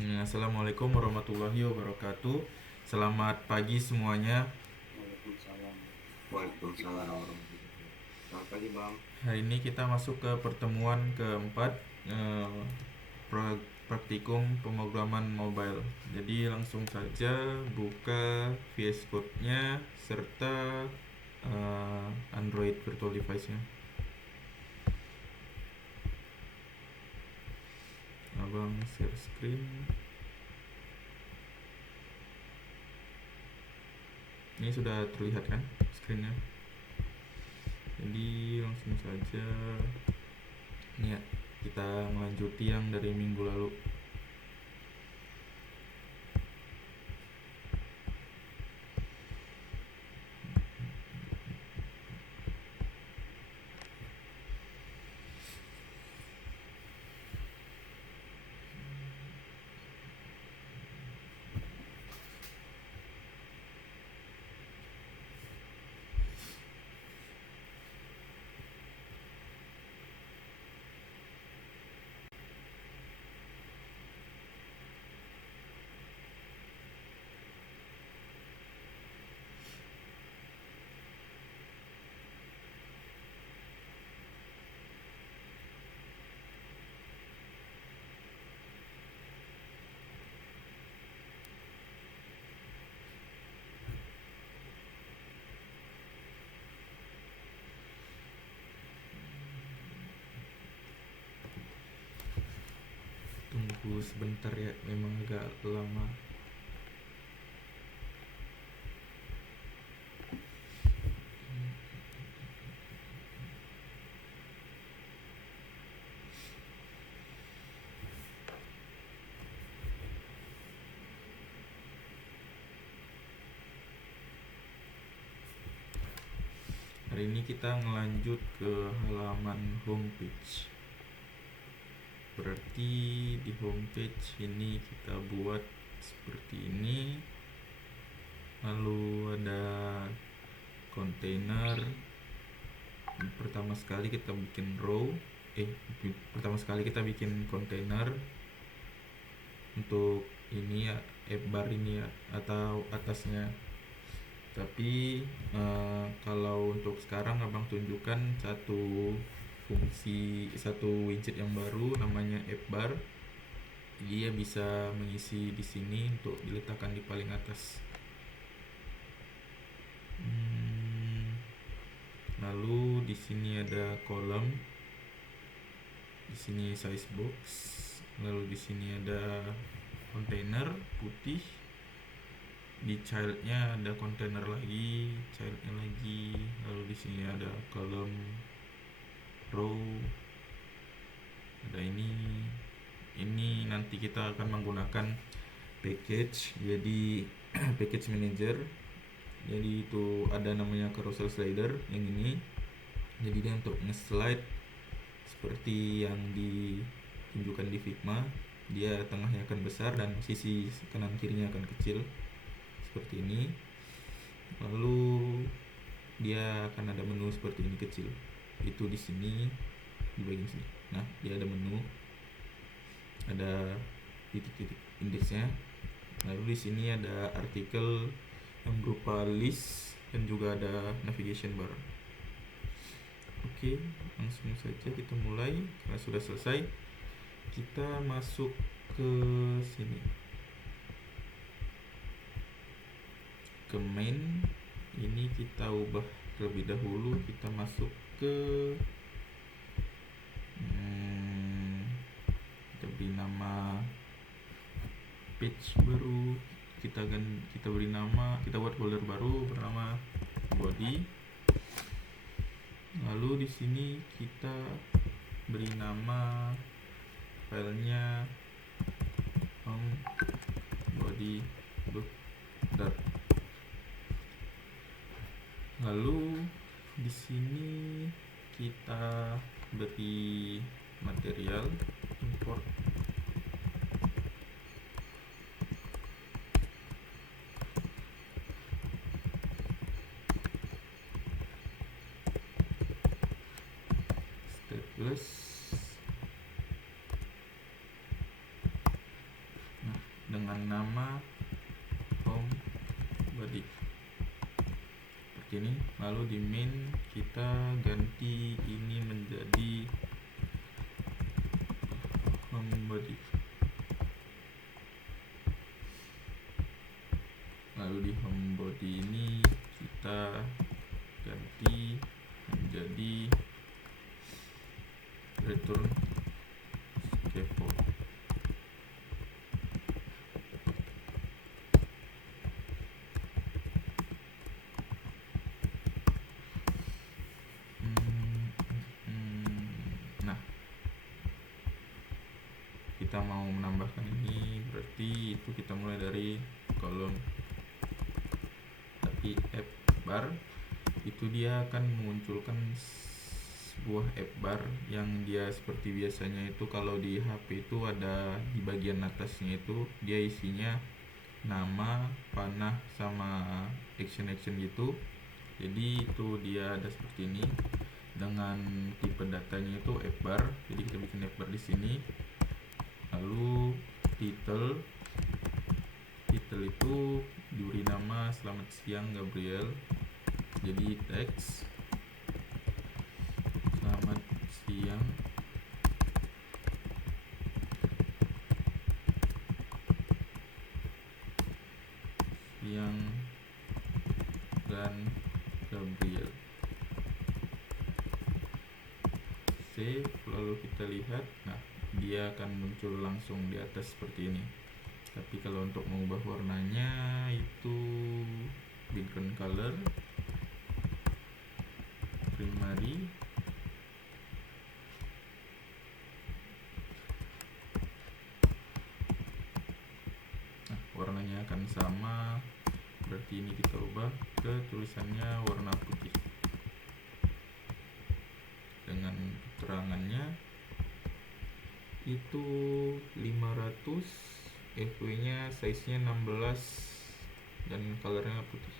Assalamualaikum warahmatullahi wabarakatuh. Selamat pagi semuanya. Waalaikumsalam. Waalaikumsalam warahmatullahi wabarakatuh. Selamat pagi, Bang. Hari ini kita masuk ke pertemuan keempat eh, praktikum pemrograman mobile. Jadi langsung saja buka VS Code-nya serta Android virtual device-nya. Abang share screen. Ini sudah terlihat kan screen-nya? Jadi langsung saja. Ini ya, kita melanjuti yang dari minggu lalu. Tunggu sebentar ya, memang agak lama. Hari ini kita ngelanjut ke halaman homepage. Berarti di homepage ini kita buat seperti ini. Lalu ada kontainer. Pertama sekali kita bikin row. Pertama sekali kita bikin kontainer untuk ini ya, app bar ini ya, atau atasnya. Tapi kalau untuk sekarang abang tunjukkan satu widget yang baru namanya app bar. Dia bisa mengisi di sini untuk diletakkan di paling atas. Lalu di sini ada kolom, di sini size box, lalu di sini ada kontainer putih. Di childnya ada kontainer lagi, childnya lagi, lalu di sini ada kolom, row, ada ini nanti kita akan menggunakan package, jadi package manager. Jadi itu ada namanya carousel slider yang ini. Jadi dia untuk nge-slide seperti yang ditunjukkan di Figma. Dia tengahnya akan besar dan sisi kanan kirinya akan kecil seperti ini. Lalu dia akan ada menu seperti ini kecil. Itu di sini, di bagian sini. Nah, dia ada menu, ada titik-titik indeksnya. Lalu di sini ada artikel yang berupa list dan juga ada navigation bar. Oke, langsung saja kita mulai. Karena sudah selesai, kita masuk ke sini, ke main. Ini kita ubah terlebih dahulu. Kita masuk ke kita beri nama page baru. Kita beri nama, kita buat folder baru bernama body. Lalu di sini kita beri nama filenya body dot. Lalu di sini kita beri material import stateless. dengan nama home body seperti ini. Lalu di main kita ganti ini menjadi home body. Lalu di home body ini kita ganti menjadi return scaffold. Nah, kita mau menambahkan ini, berarti itu kita mulai dari kolom. Tapi app bar itu dia akan memunculkan sebuah app bar yang dia seperti biasanya itu kalau di HP itu ada di bagian atasnya itu dia isinya nama, panah sama action gitu. Jadi itu dia ada seperti ini dengan tipe datanya itu app bar. Jadi kita bikin app bar di sini. Lalu title itu diberi nama selamat siang Gabriel. Jadi teks selamat siang dan Gabriel. Save, lalu kita lihat, nah dia akan muncul langsung di atas seperti ini. Tapi kalau untuk mengubah warnanya itu background color, primary, nah warnanya akan sama, berarti ini kita ubah ke tulisannya warna putih dengan keterangannya itu 500, FW nya size nya 16 dan colornya putih.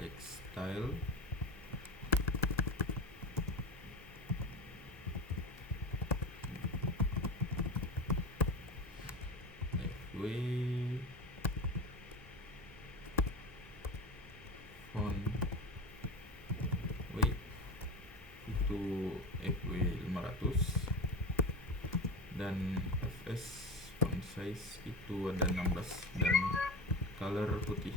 Text style FW font weight itu FW 500 dan FS font size itu ada 16 dan color putih.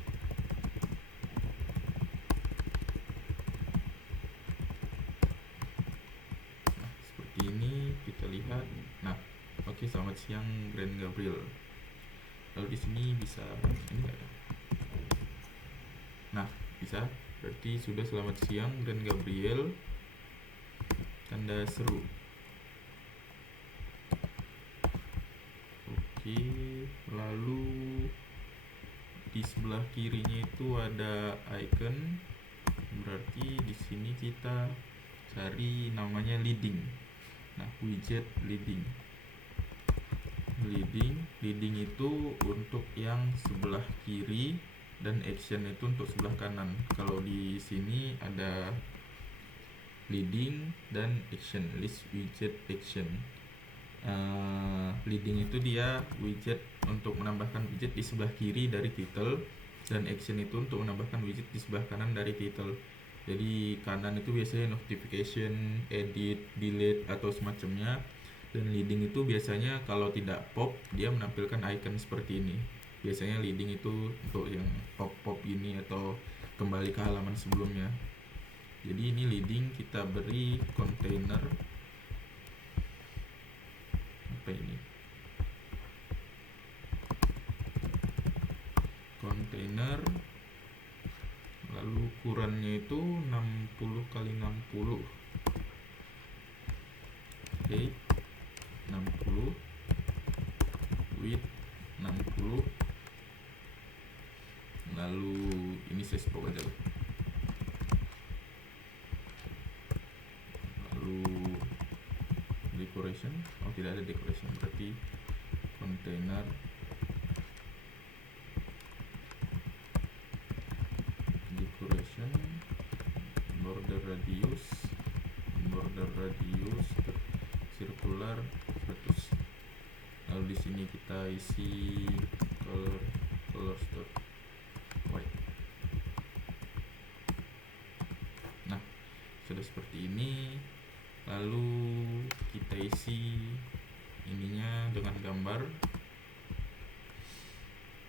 Nah, seperti ini kita lihat. Nah, oke, selamat siang Grand Gabriel. Lalu di sini bisa ini enggak ya? Nah, bisa. Berarti sudah selamat siang Grand Gabriel. Tanda seru. Oke, lalu di sebelah kirinya itu ada icon. Berarti di sini kita cari namanya leading. Nah, widget leading itu untuk yang sebelah kiri dan action itu untuk sebelah kanan. Kalau di sini ada leading dan action, list widget action. Leading itu dia widget untuk menambahkan widget di sebelah kiri dari title, dan action itu untuk menambahkan widget di sebelah kanan dari title. Jadi kanan itu biasanya notification, edit, delete atau semacamnya, dan leading itu biasanya kalau tidak pop dia menampilkan icon seperti ini. Biasanya leading itu untuk yang pop ini atau kembali ke halaman sebelumnya. Jadi ini leading, kita beri container apa ini? Container, lalu ukurannya itu 60 kali 60. Oke, 60, width 60. Lalu ini size box aja lah. Lalu decoration, oh tidak ada decoration, berarti container decoration, border radius rectangular 100. Lalu di sini kita isi color dot white. Nah, sudah seperti ini. Lalu kita isi ininya dengan gambar,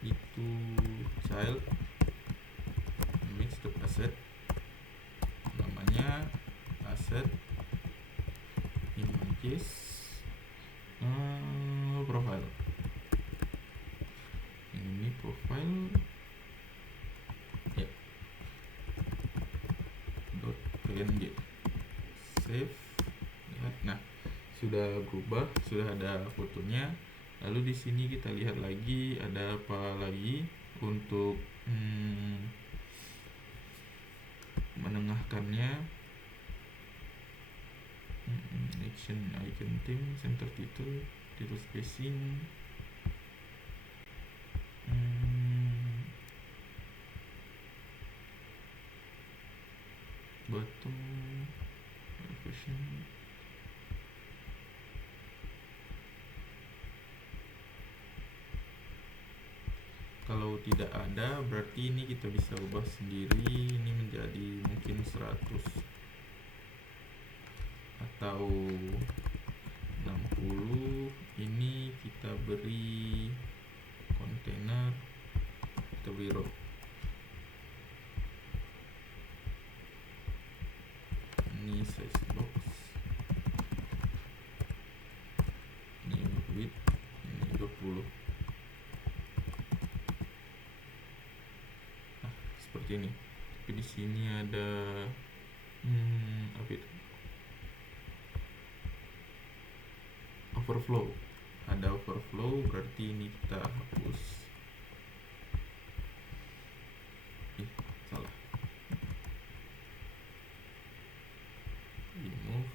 itu child image.asset, namanya asset images profile. Ini profile ya, .png. Save. Lihat, nah sudah berubah, sudah ada fotonya. Lalu di sini kita lihat lagi ada apa lagi untuk menengahkannya. Action icon theme, center title spacing, bottom version. Kalau tidak ada berarti ini kita bisa ubah sendiri, ini menjadi mungkin 100 atau 60. Ini kita beri kontainer, kita beri row. Ini size box, ini width, ini 20. Seperti ini. Tapi di sini ada apa itu? Overflow. Ada overflow, berarti ini kita hapus. Salah. Remove.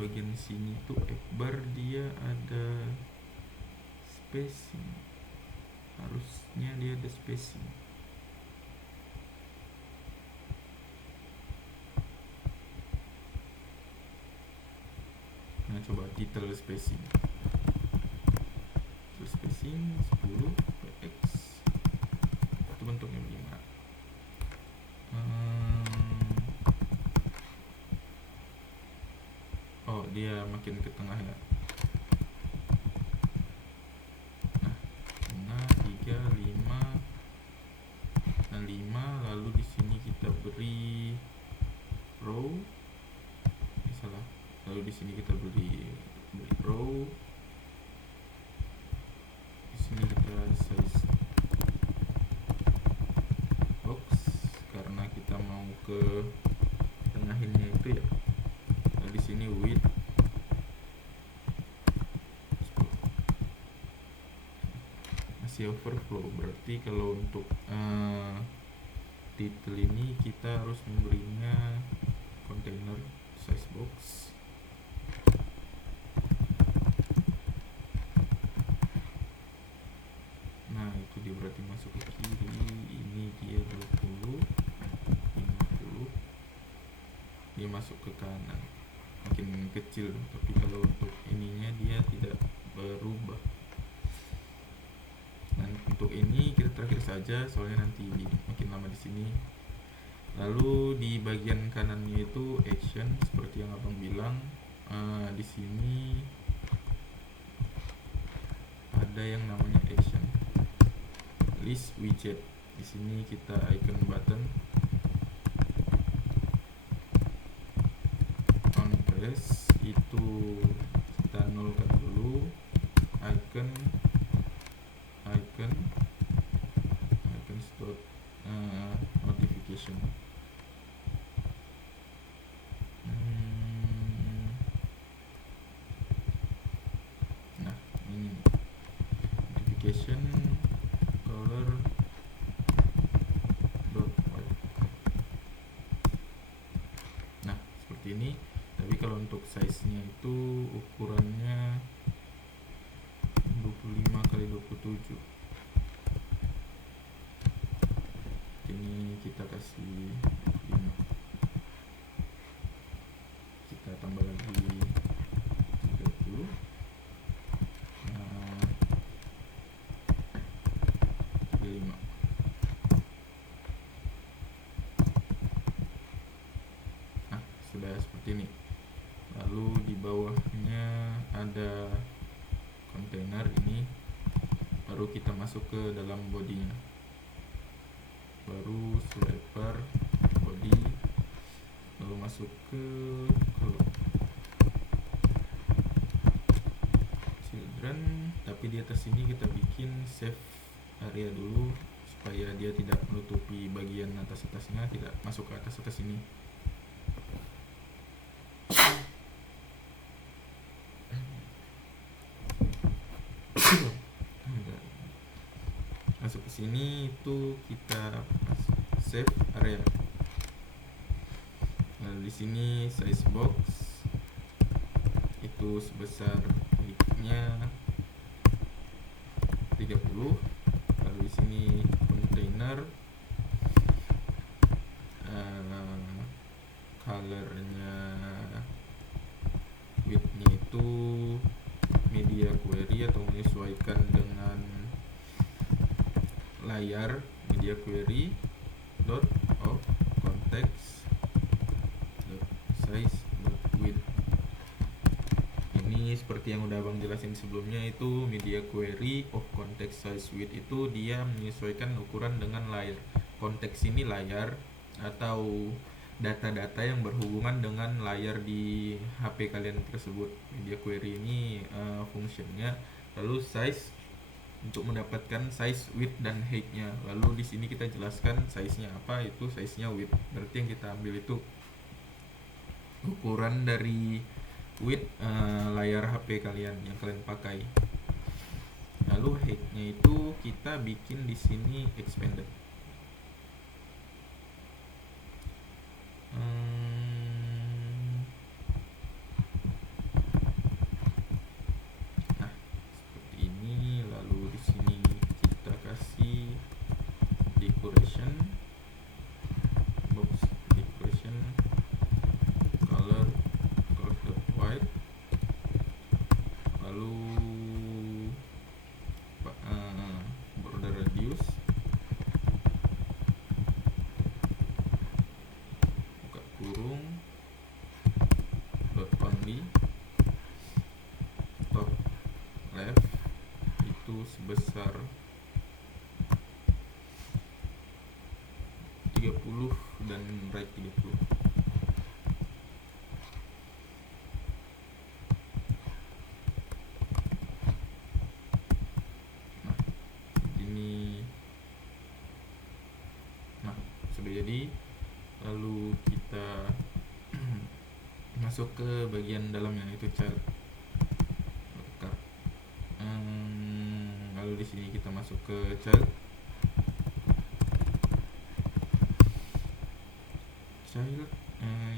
Bagian sini tuh F-bar dia ada spacing, harusnya dia ada spacing. Nah coba title spacing 10 px, itu bentuknya gimana? Oh, dia makin ke tengah ya. Nah, tengah 3, 5. Nah, 5, lalu di sini kita beri row. Salah. Lalu di sini kita beri row. Di sini kita size box karena kita mau ke tengahinnya itu ya. Di sini width 10. Masih overflow, berarti kalau untuk title ini kita harus memberinya container size box. Nah itu dia berarti masuk ke kiri, ini dia 20, 50, dia masuk ke kanan, makin kecil. Tapi kalau untuk ininya dia tidak berubah. Dan untuk ini kita terakhir saja, soalnya nanti makin lama di sini. Lalu di bagian kanannya itu action, seperti yang abang bilang. Di sini ada yang namanya action, list widget. Di sini kita icon button, on press itu kita nolkan dulu. Icon start notification. Nah specification color dot white. Nah seperti ini. Tapi kalau untuk size nya itu ukurannya 25x27. Ini kita kasih 5. Kita tambah lagi 30. Nah, 35. Nah sudah seperti ini. Lalu di bawahnya ada kontainer ini, baru kita masuk ke dalam bodinya. Baru swiper body, lalu masuk ke children. Tapi di atas sini kita bikin save area dulu supaya dia tidak menutupi bagian atasnya, tidak masuk ke atas ini. Masuk ke sini itu kita save area. Lalu di sini size box itu sebesar width-nya 30. Lalu di sini container colornya, width-nya itu media query atau menyesuaikan dengan layar media query dot of context dot size dot width. Ini seperti yang udah abang jelasin sebelumnya, itu media query of context size width itu dia menyesuaikan ukuran dengan layar. Konteks ini layar atau data-data yang berhubungan dengan layar di HP kalian tersebut. Media query ini fungsinya. Lalu size untuk mendapatkan size width dan height-nya. Lalu di sini kita jelaskan size-nya apa, itu size-nya width. Berarti yang kita ambil itu ukuran dari width layar HP kalian yang kalian pakai. Lalu height-nya itu kita bikin di sini expanded. Nah, seperti ini. Lalu di sini kita kasih decoration box, decoration color white. Lalu border radius, buka kurung, dot only, top left itu sebesar 30 dan right 30. Nah, ini sudah jadi. Lalu kita masuk ke bagian dalamnya, itu child. Lalu di sini kita masuk ke child.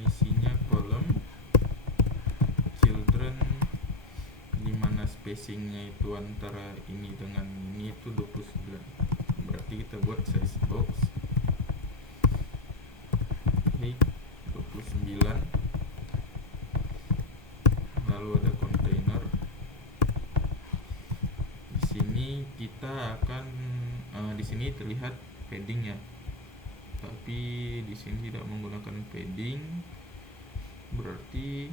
Isinya kolom children, dimana spacingnya itu antara ini dengan ini itu 29. Berarti kita buat size box height 29. Lalu ada container. Di sini kita akan di sini terlihat paddingnya, tapi di sini tidak menggunakan padding. Berarti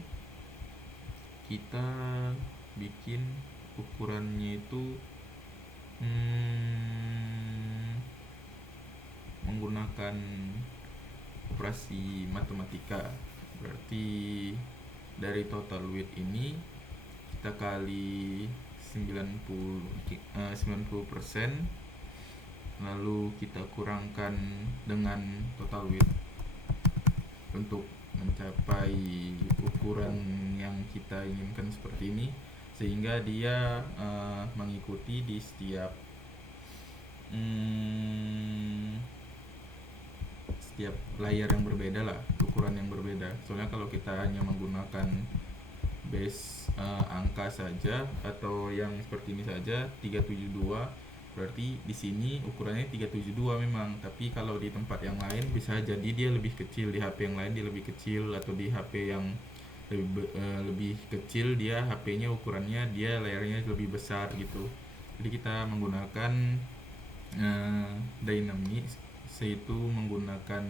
kita bikin ukurannya itu menggunakan operasi matematika. Berarti dari total width ini kita kali 90%, lalu kita kurangkan dengan total width untuk mencapai ukuran yang kita inginkan seperti ini, sehingga dia mengikuti di setiap setiap layar yang berbeda lah, ukuran yang berbeda. Soalnya kalau kita hanya menggunakan base angka saja atau yang seperti ini saja 372, berarti di sini ukurannya 372 memang, tapi kalau di tempat yang lain bisa jadi dia lebih kecil, di HP yang lain dia lebih kecil, atau di HP yang lebih kecil dia HP-nya ukurannya dia layarnya lebih besar gitu. Jadi kita menggunakan dynamics, yaitu menggunakan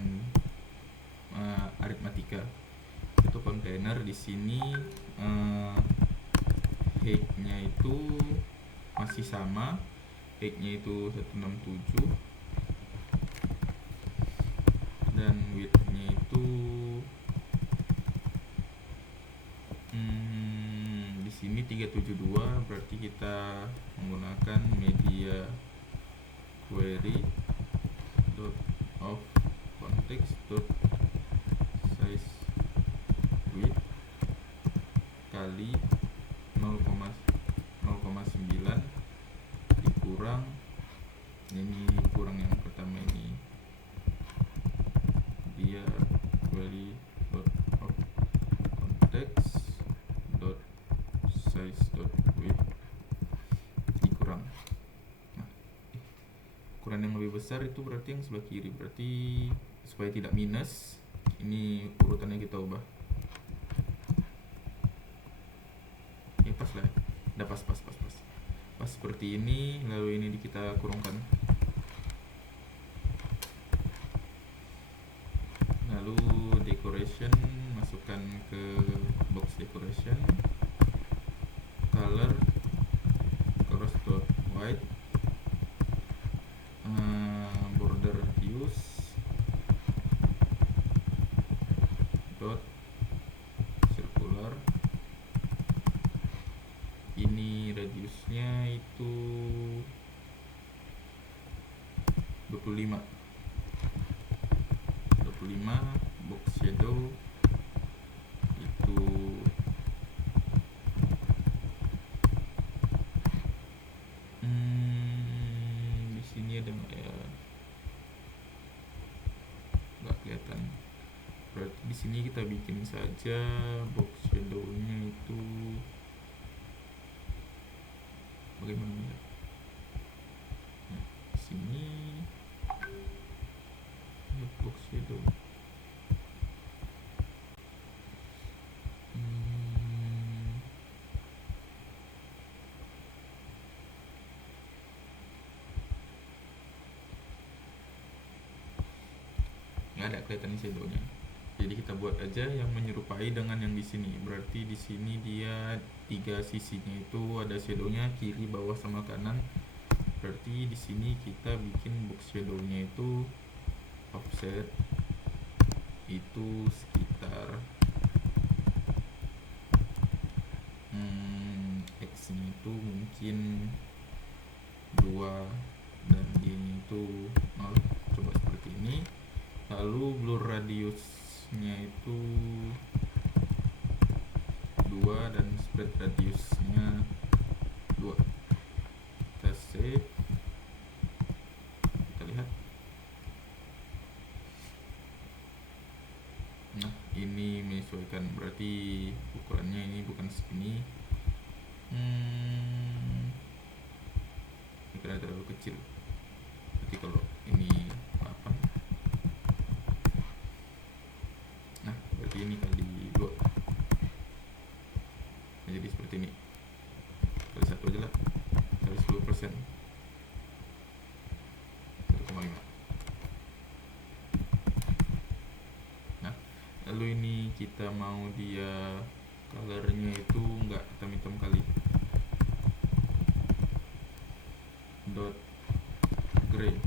aritmatika. Itu kontainer di sini height-nya itu masih sama, height-nya itu 167 dan width-nya itu di sini 372, berarti kita menggunakan media query dot of context dot size width kali 0,9 dikurang ini, kurang yang pertama ini, dia query dot of context dot size dot width dikurang. Nah, ukuran yang lebih besar itu berarti yang sebelah kiri, berarti supaya tidak minus, ini urutannya kita ubah. Ya pas lah, udah pas seperti ini. Lalu ini kita kurungkan, lalu decoration masukkan ke box decoration, color cross dot white, border radius dot circular. Ini radiusnya itu 25. Box shadow itu di sini ada nggak ya? Nggak kelihatan. Berarti di sini kita bikin saja box shadownya itu bagaimana ya? Nah, di sini box shadow. Nggak ada kelihatan shadownya. Jadi kita buat aja yang menyerupai dengan yang di sini. Berarti di sini dia 3 sisinya itu ada shadownya, kiri, bawah, sama kanan. Berarti di sini kita bikin box shadownya itu offset itu sekitar X nya itu mungkin 2 dan Y nya itu 0. Coba seperti ini. Lalu blur radiusnya itu 2 dan spread radiusnya 2. Kita save, kita lihat. Nah, ini menyesuaikan, berarti ukurannya ini bukan segini. Ini karena terlalu kecil. Berarti kalau ini 8. Nah, berarti ini kali 2. Nah, jadi seperti ini. Kali 1 aja lah. Kali 10%. 1,5. Nah, lalu ini kita mau dia colornya itu enggak hitam-hitam kali. Dot gray.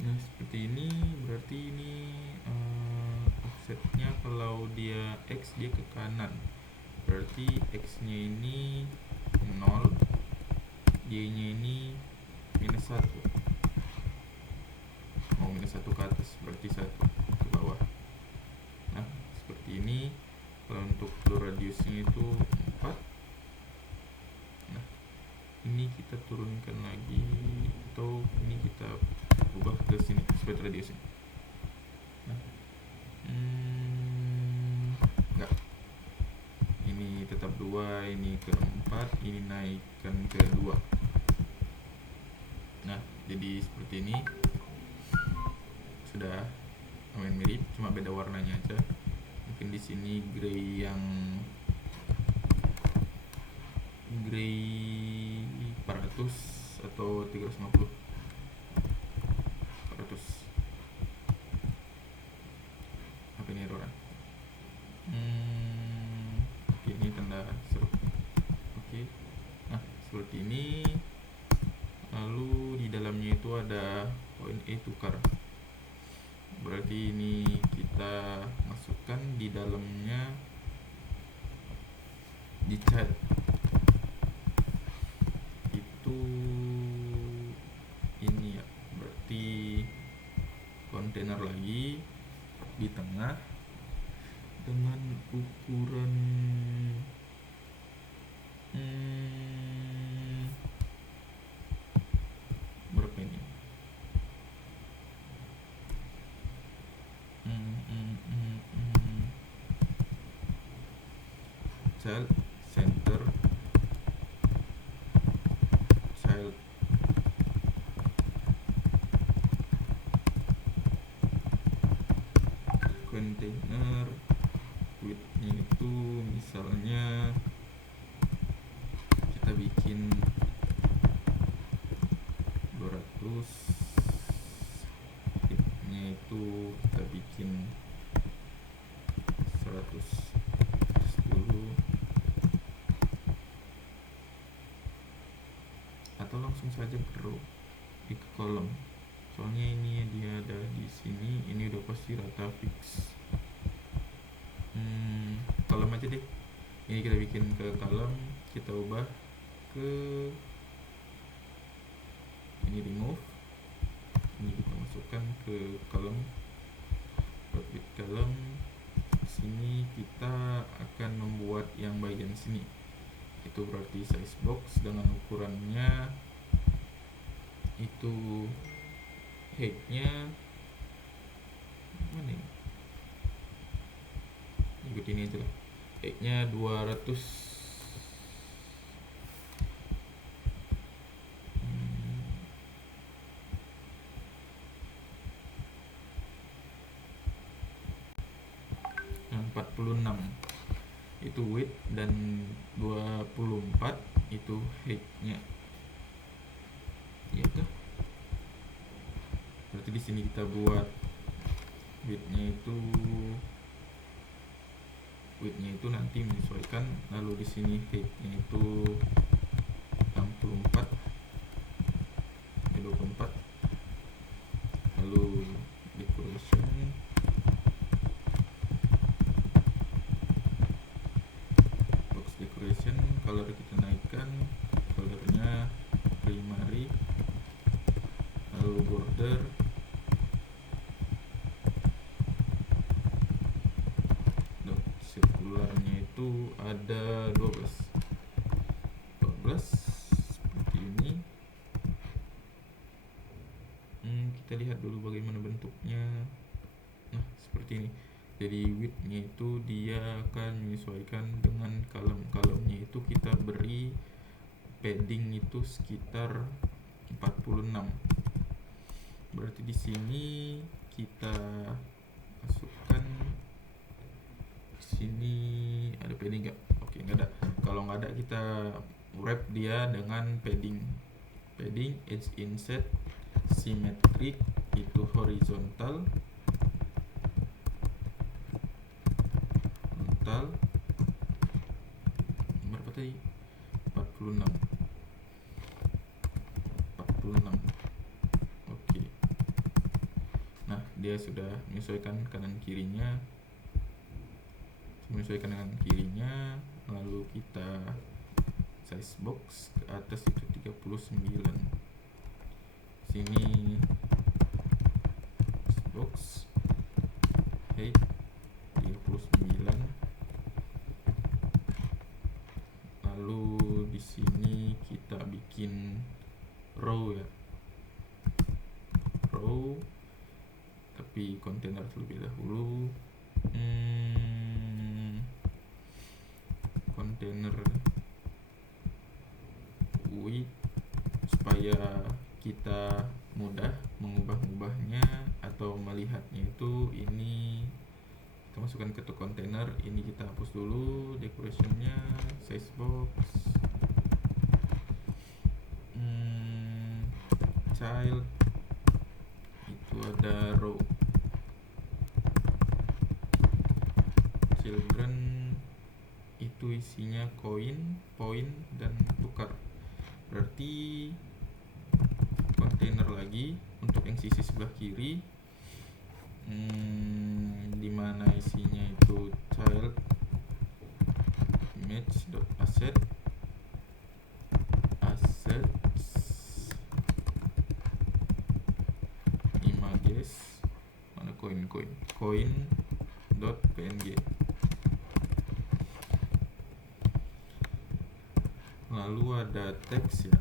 Nah, seperti ini. Berarti ini offsetnya kalau dia X dia ke kanan, berarti X nya ini 0, Y nya ini minus 1. Mau minus 1 ke atas, berarti 1 ke bawah. Nah, seperti ini. Kalau untuk blur radiusnya itu 4, kita turunkan lagi, atau ini kita ubah ke sini spread radiusnya. Nah, enggak, ini tetap 2, ini ke 4, ini naikkan ke 2. Nah, jadi seperti ini. Sudah lumayan mirip, cuma beda warnanya aja. Mungkin di sini grey 400 atau 350. 400. Apa ini error? Oke, ini tanda seru. Oke. Nah, seperti ini. Lalu di dalamnya itu ada poin tukar. Berarti ini kita masukkan di dalamnya di chat itu ini ya, berarti kontainer lagi di tengah dengan ukuran berapa ini? Child center child container widthnya itu misalnya kita bikin 200, widthnya itu kita bikin 110, atau langsung saja ke row, ke kolom. Soalnya ini dia ada di sini, ini udah pasti rata fix. Kolom aja deh. Ini kita bikin ke kolom, kita ubah ke ini remove. Ini kita masukkan ke kolom, with kolom. Sini kita akan membuat yang bagian sini. Itu berarti size box dengan ukurannya itu height-nya mana ini? Ikut ini aja lah. Height-nya 200. Nah, 46 itu width dan 24 itu height-nya. Iya kah? Berarti di sini kita buat width-nya itu nanti menyesuaikan. Lalu di sini height-nya itu 64, 24. Lalu decoration box decoration, color kita naikkan, colornya primary. Lalu border sirkularnya itu ada 12 seperti ini. Kita lihat dulu bagaimana bentuknya. Nah, seperti ini. Jadi width-nya itu dia akan menyesuaikan dengan kolom-kolomnya itu kita beri padding itu sekitar 46. Berarti di sini kita masukkan, di sini ada padding nggak? Oke, nggak ada. Kalau nggak ada, kita wrap dia dengan padding edge inset symmetric itu horizontal berapa tadi? 46. Oke. Nah, dia sudah menyesuaikan kanan kirinya. Lalu kita size box ke atas itu 39. Sini size box height 39. Lalu di sini kita bikin kontainer terlebih dahulu. Kontainer with, supaya kita mudah mengubah-ubahnya atau melihatnya itu. Ini kita masukkan ke kontainer, ini kita hapus dulu decorationnya, size box, child, itu ada row, children itu isinya koin, point, dan tukar. Berarti kontainer lagi untuk yang sisi sebelah kiri, dimana isinya itu child image.asset, assets, images, mana coin.png. Lalu ada teks ya,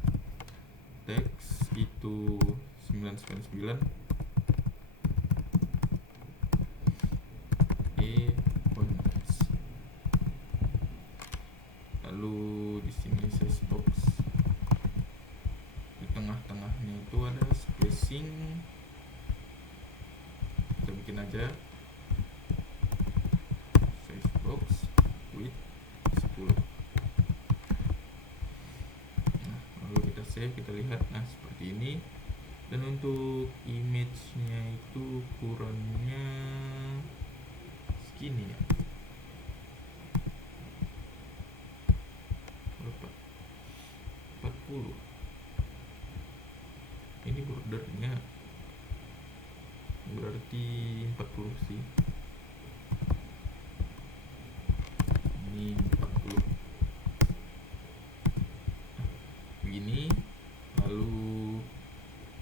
teks itu 999 points. Lalu di sini size box, di tengah-tengahnya itu ada spacing, kita bikin aja size box width 10. Nah, lalu kita save, kita lihat, nah seperti ini. Dan untuk image-nya itu ukurannya segini ya, berapa? 40. Ini bordernya berarti 40 sih. Ini 40 begini. Lalu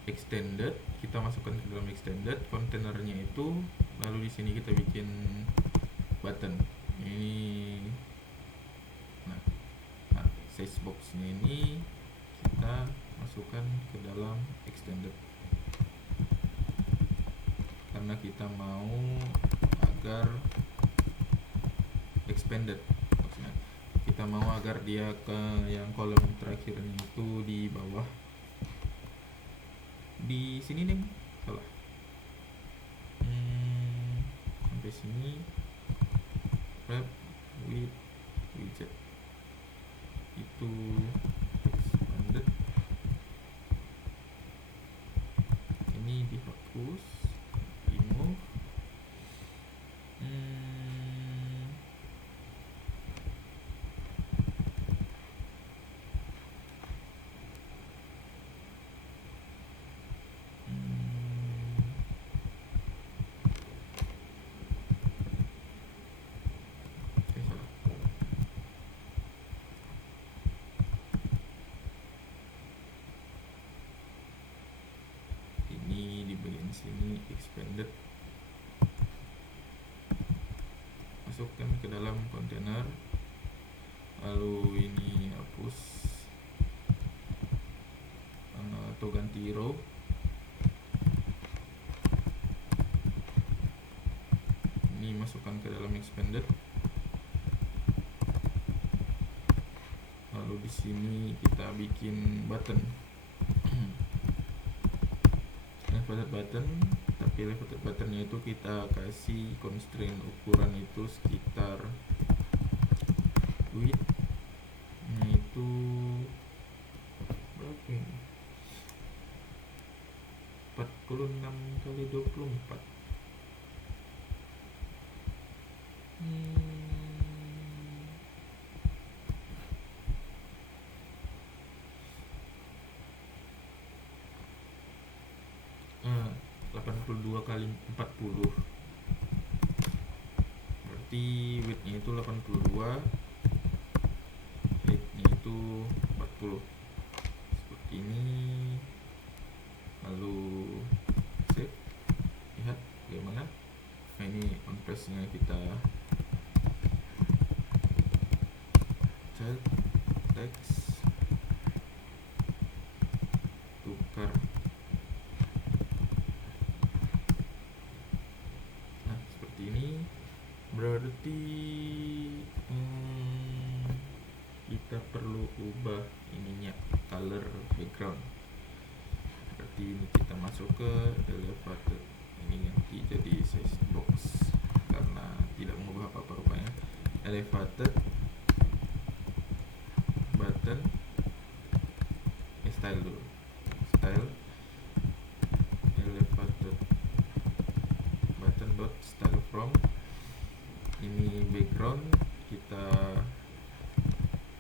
extended, kita masukkan ke dalam extended kontainernya itu. Lalu di sini kita bikin button ini. Nah, size boxnya ini kita masukkan ke dalam extended karena kita mau agar expanded, maksudnya kita mau agar dia ke yang kolom terakhirnya itu di bawah. Di sini nih salah, sampai sini wrap with widget itu expanded, ini dihapus, remove. Sini expanded, masukkan ke dalam kontainer. Lalu ini hapus atau ganti row. Ini masukkan ke dalam expanded. Lalu di sini kita bikin button. Button, tapi left buttonnya itu kita kasih constraint ukuran itu sekitar width nya itu berapa ini? 46 kali 24. Nah, 82 kali 40, berarti width-nya itu 82, height-nya itu 40, seperti ini. Lalu save, lihat bagaimana. Nah, ini on press-nya kita child text tukar berarti kita perlu ubah ininya, color background. Berarti ini kita masuk ke elevated, ini ganti jadi size box karena tidak mengubah apa-apa rupanya. Elevated button, style dulu, style elevated button dot style from. Ini background kita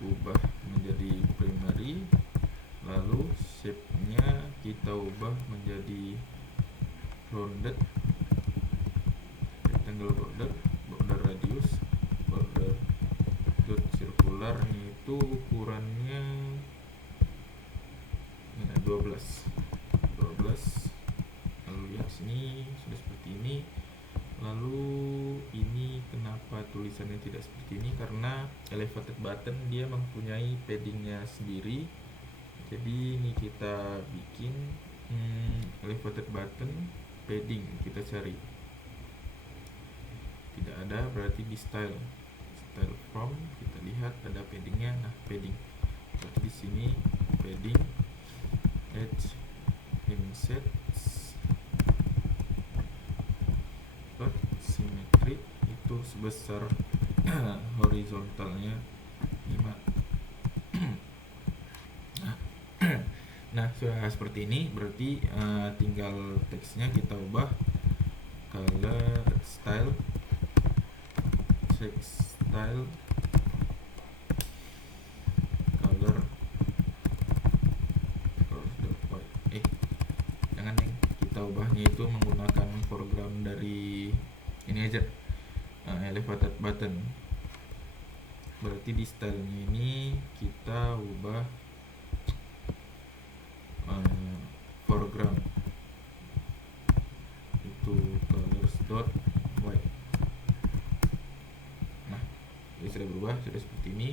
ubah menjadi primary, lalu shape-nya kita ubah menjadi rounded rectangle border, border radius, border dot circular, itu ukurannya 12. Lalu lihat sini sudah seperti ini. Lalu ini kenapa tulisannya tidak seperti ini, karena elevated button dia mempunyai paddingnya sendiri. Jadi ini kita bikin elevated button padding, kita cari, tidak ada, berarti di style from kita lihat ada paddingnya. Nah, padding berarti di sini padding edge inset symmetry itu sebesar horizontalnya 5. Nah, sudah seperti ini, berarti tinggal teksnya kita ubah color style text style color jangan yang kita ubahnya itu menggunakan program dari ini aja, elevated button. Berarti di stylenya ini kita ubah foreground itu colors dot white. Nah, ini sudah berubah, sudah seperti ini.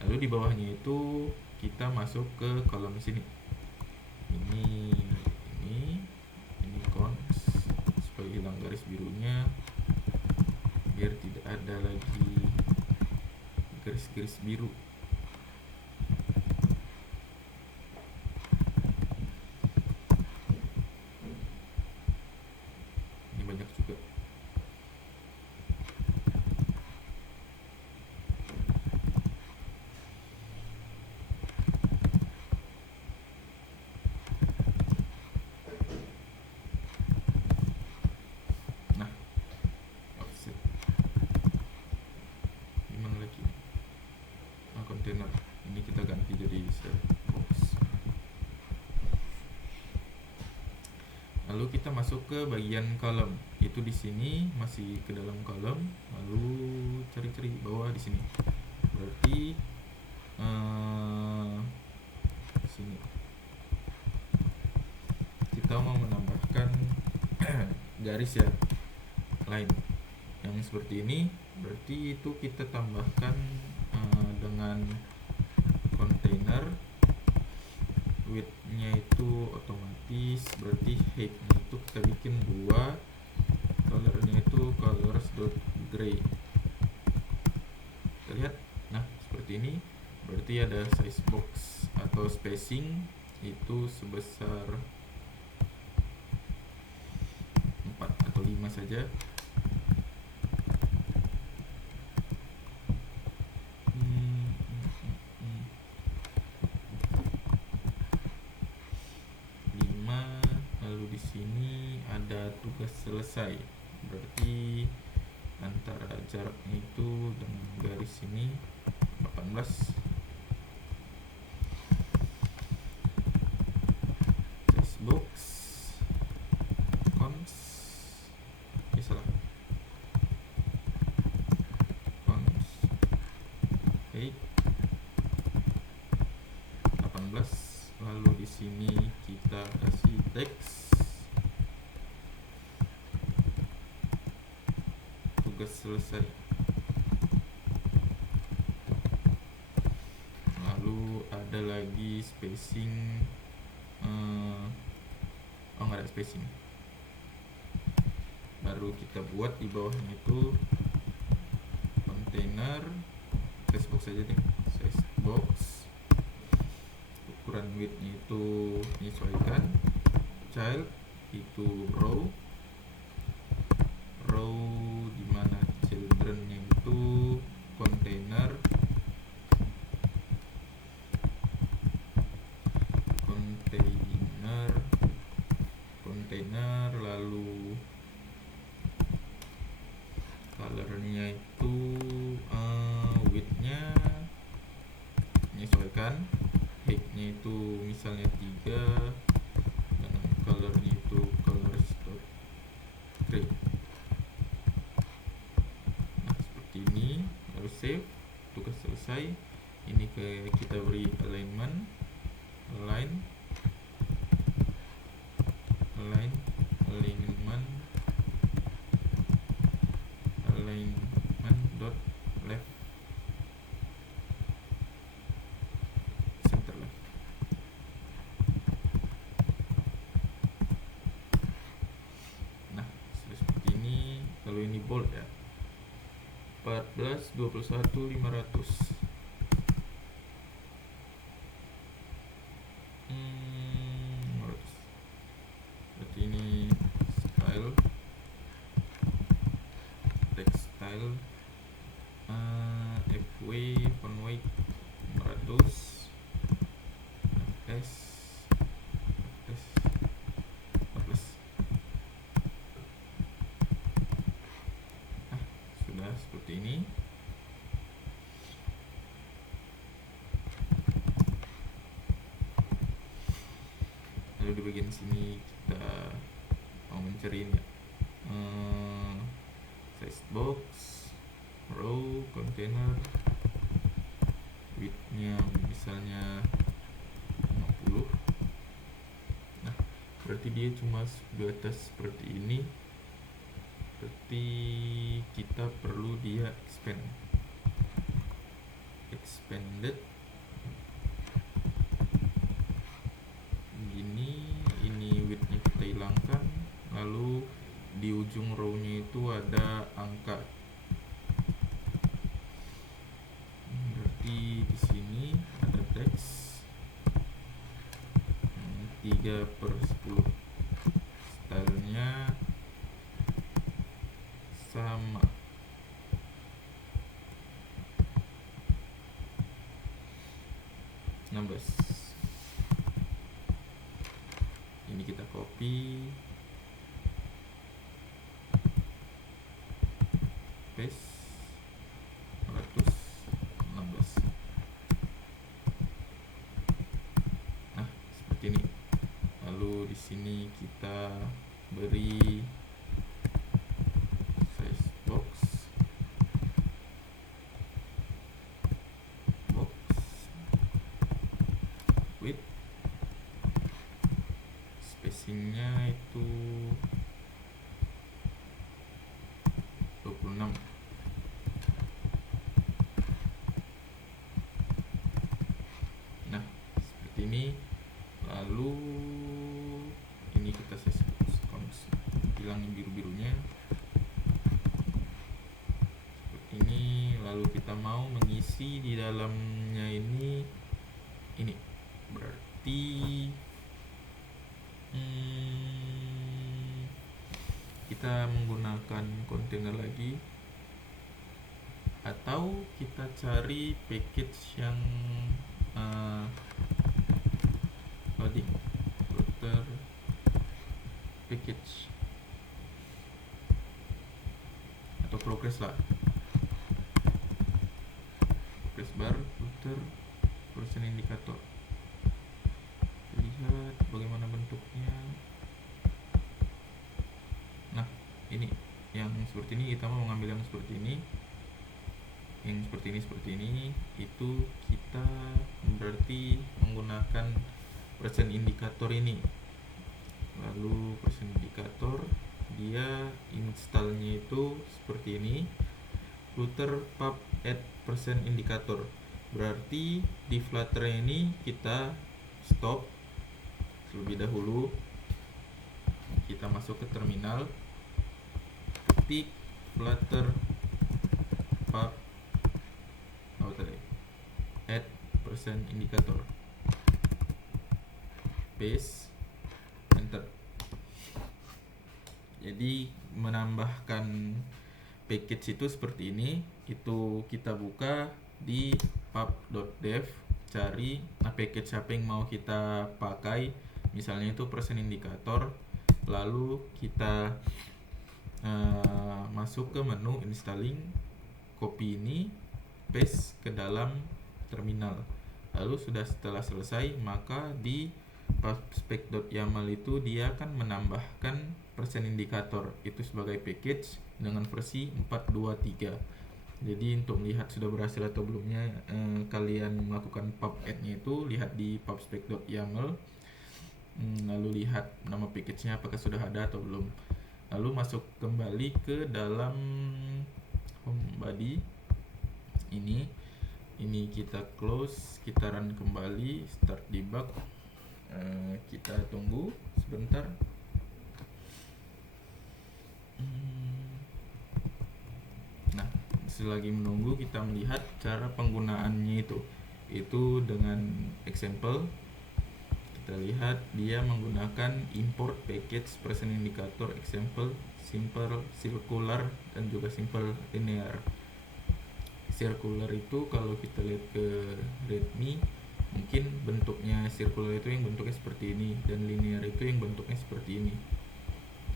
Lalu di bawahnya itu kita masuk ke kolom sini. Ini cons supaya hilang garis birunya, biar tidak ada lagi garis-garis biru. Ini banyak juga. Container ini kita ganti jadi set box. Lalu kita masuk ke bagian kolom. Itu di sini masih ke dalam kolom. Lalu cari-cari bawah di sini. Berarti sini kita mau menambahkan garis ya, line yang seperti ini. Berarti itu kita tambahkan dengan container, width-nya itu otomatis, berarti height-nya itu kita bikin 2, color-nya itu colors.gray. Kita lihat, nah seperti ini. Berarti ada size box atau spacing itu sebesar 4 atau 5 saja. Tugas selesai, berarti antara jaraknya itu dengan garis ini 18. Size box cons salah cons height 18. Lalu di sini kita kasih teks. Selesai. Lalu ada lagi spacing, nggak ada spacing, baru kita buat di bawahnya itu container, size box aja deh, size box. Ukuran widthnya itu menyesuaikan. Child itu row dimana childrennya itu container lalu colornya itu widthnya menyesuaikan, height-nya itu misalnya 3 dan colornya itu color store 3. Nah seperti ini, lalu save, tugas selesai. Ini kita beri alignment, alignment dot left, center left. Nah seperti ini. Kalau ini bold ya, 14, 21, 500. Berarti ini style, text style, FW font weight 500, S 14. Nah sudah seperti ini. Lalu di bagian sini kita mau mencari ini size box, row, container, widthnya misalnya 50. Nah berarti dia cuma di atas seperti ini, berarti kita perlu dia expanded gini. Ini widthnya kita hilangkan, lalu di ujung row-nya itu ada angka. Berarti di sini ada teks 3/10. Stylenya sama. Ini kita copy, paste, 116. Nah seperti ini. Lalu di sini kita beri size box, width, spacingnya itu 26. Nah seperti ini. Lalu ini kita size box, hilangin biru-birunya seperti ini. Lalu kita mau mengisi di dalamnya ini berarti kita menggunakan kontainer lagi, atau kita cari package yang loading router package atau progress lah, progress bar router person indikator. Lihat bagaimana bentuknya. Nah ini yang seperti ini, kita mau mengambil yang seperti ini, yang seperti ini. Itu kita berarti menggunakan person indikator ini. Lalu person indikator dia installnya itu seperti ini, router pub add person indikator. Berarti di Flutter ini kita stop terlebih dahulu. Kita masuk ke terminal, ketik Flutter pub persen indikator, paste, enter. Jadi menambahkan package itu seperti ini. Itu kita buka di pub.dev, cari package apa yang mau kita pakai, misalnya itu persen indikator. Lalu kita masuk ke menu installing, copy ini, paste ke dalam terminal. Lalu setelah selesai, maka di pubspec.yaml itu dia akan menambahkan persen indikator itu sebagai package dengan versi 4.2.3. Jadi untuk melihat sudah berhasil atau belumnya kalian melakukan pub add-nya itu lihat di pubspec.yaml, lalu lihat nama package-nya apakah sudah ada atau belum. Lalu masuk kembali ke dalam home body ini kita close, kita run kembali, start debug. Kita tunggu sebentar. Nah, selagi menunggu kita melihat cara penggunaannya itu dengan example. Kita lihat dia menggunakan import package persen indikator example, simple, circular, dan juga simple linear. Circular itu kalau kita lihat ke readme, mungkin bentuknya circular itu yang bentuknya seperti ini, dan linear itu yang bentuknya seperti ini.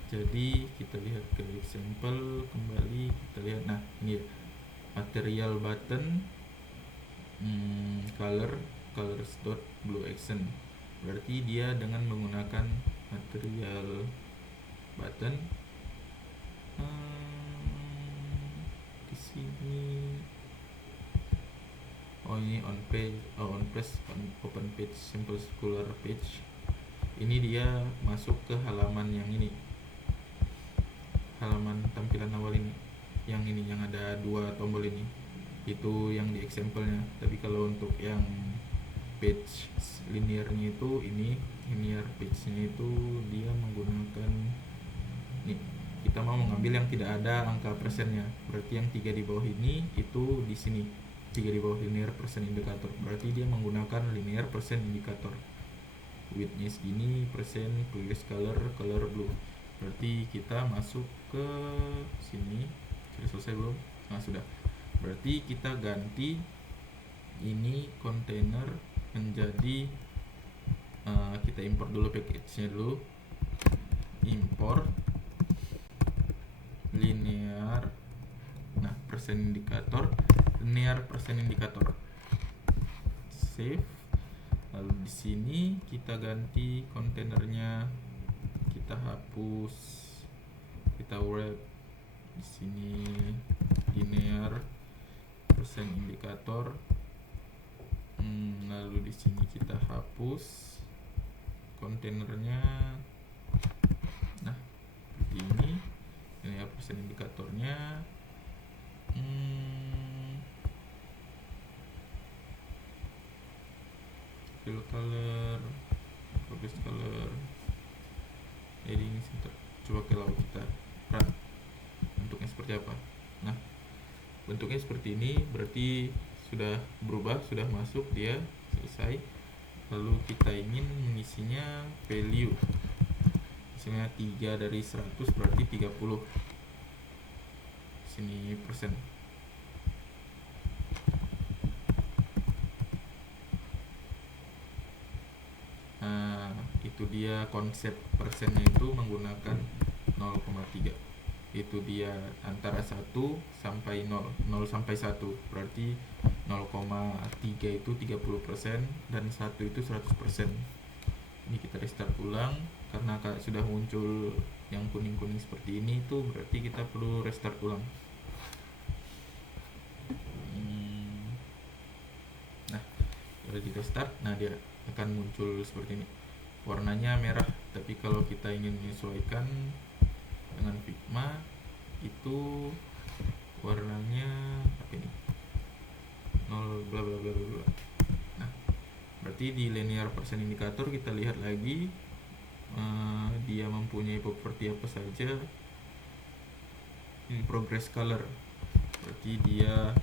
Jadi kita lihat ke example kembali, kita lihat, nah ini material button, colors.blue accent. Berarti dia dengan menggunakan material button. Di sini ini open page, simple circular page. Ini dia masuk ke halaman yang ini, halaman tampilan awal ini, yang ada 2 tombol ini, itu yang di example-nya. Tapi kalau untuk yang page linearnya itu, ini linear page-nya itu dia menggunakan nih, kita mau mengambil yang tidak ada angka persennya. Berarti yang 3 di bawah ini itu di sini 3 di bawah linear persen indikator. Berarti dia menggunakan linear persen indikator. Width-nya segini, persen, clear color blue. Berarti kita masuk ke sini. Sudah selesai belum? Nah, sudah. Berarti kita ganti ini container menjadi kita import dulu package-nya dulu. Import linear, nah persen indikator, linear persen indikator. Save. Lalu di sini kita ganti kontainernya, kita hapus, kita wrap di sini linear persen indikator. Lalu di sini kita hapus kontainernya. Nah, seperti ini linear persen indikatornya. Fill color, progress color, heading center. Coba kalau kita run, bentuknya seperti apa? Nah, bentuknya seperti ini, berarti sudah berubah, sudah masuk, dia selesai. Lalu kita ingin mengisinya value, misalnya 3 dari 100 berarti 30. Sini persen. Nah, itu dia konsep persennya itu menggunakan 0,3. Itu dia antara 1 sampai 0, 0 sampai 1. Berarti 0,3 itu 30% dan 1 itu 100%. Ini kita restart ulang karena sudah muncul yang kuning-kuning seperti ini, itu berarti kita perlu restart ulang. Nah, kalau di restart, nah dia akan muncul seperti ini, warnanya merah. Tapi kalau kita ingin menyesuaikan dengan Figma, itu warnanya apa ini, 0 bla bla bla bla. Nah, berarti di linear persen indikator kita lihat lagi dia mempunyai properti apa saja. Ini progress color, berarti dia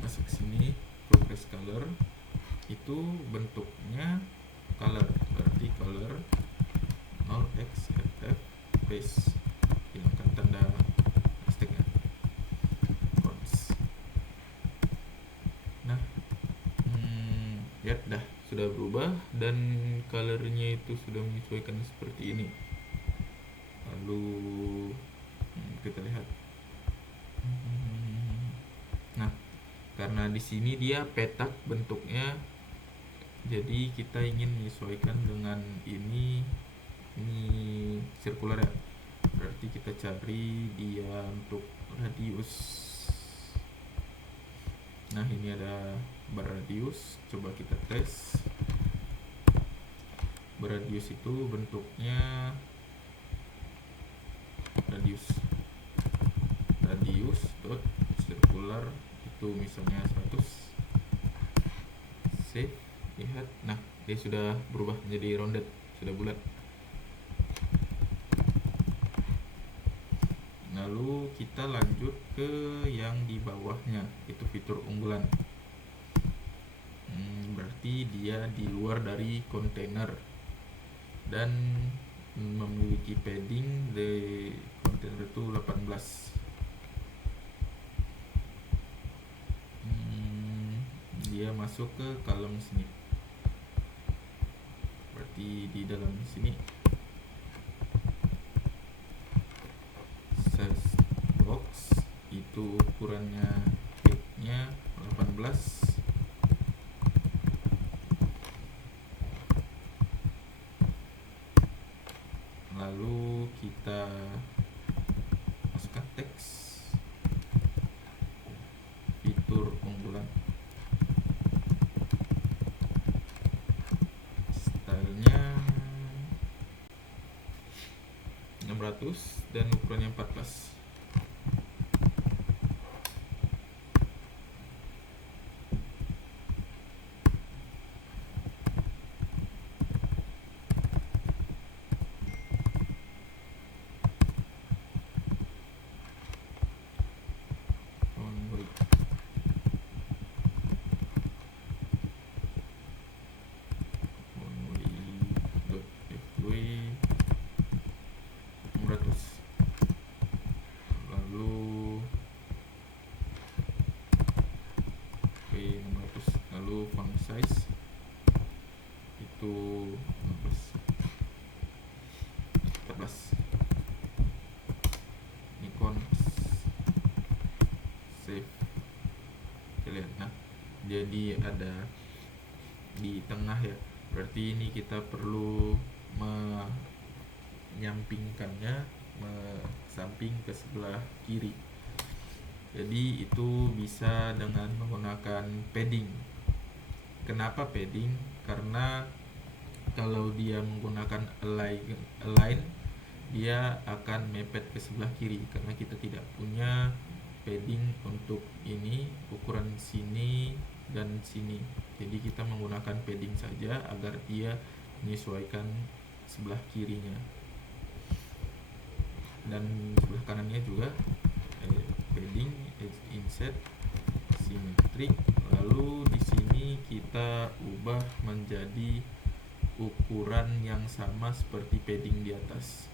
masuk sini progress color. itu bentuknya color, berarti color 0xFF space, hilangkan tanda hashtagnya, fonts. Nah, lihat dah sudah berubah dan colornya itu sudah menyesuaikan seperti ini. Lalu kita lihat. Nah, karena di sini dia petak bentuknya, jadi kita ingin menyesuaikan dengan ini sirkular ya. Berarti kita cari dia untuk radius. Nah, ini ada berradius, coba kita tes. Berradius itu bentuknya radius dot sirkular itu misalnya 100. Save, lihat. Nah, dia sudah berubah menjadi rounded, sudah bulat. Lalu kita lanjut ke yang di bawahnya, itu fitur unggulan. Berarti dia di luar dari kontainer dan memiliki padding di kontainer itu 18. Dia masuk ke kolom sini, berarti di dalam sini size box itu ukurannya height-nya 18. Lalu kita masukkan teks fitur unggulan, stylenya 600 dan ukurannya 14. Lalu font size itu 14. Icon save, kita lihat. Nah, jadi ada di tengah ya, berarti ini kita perlu menyampingkannya samping ke sebelah kiri. Jadi itu bisa dengan menggunakan padding. Kenapa padding? Karena kalau dia menggunakan align, dia akan mepet ke sebelah kiri karena kita tidak punya padding untuk ini, ukuran sini dan sini. Jadi kita menggunakan padding saja agar dia menyesuaikan sebelah kirinya. Dan sebelah kanannya juga padding insert symmetric. Lalu di sini kita ubah menjadi ukuran yang sama seperti padding di atas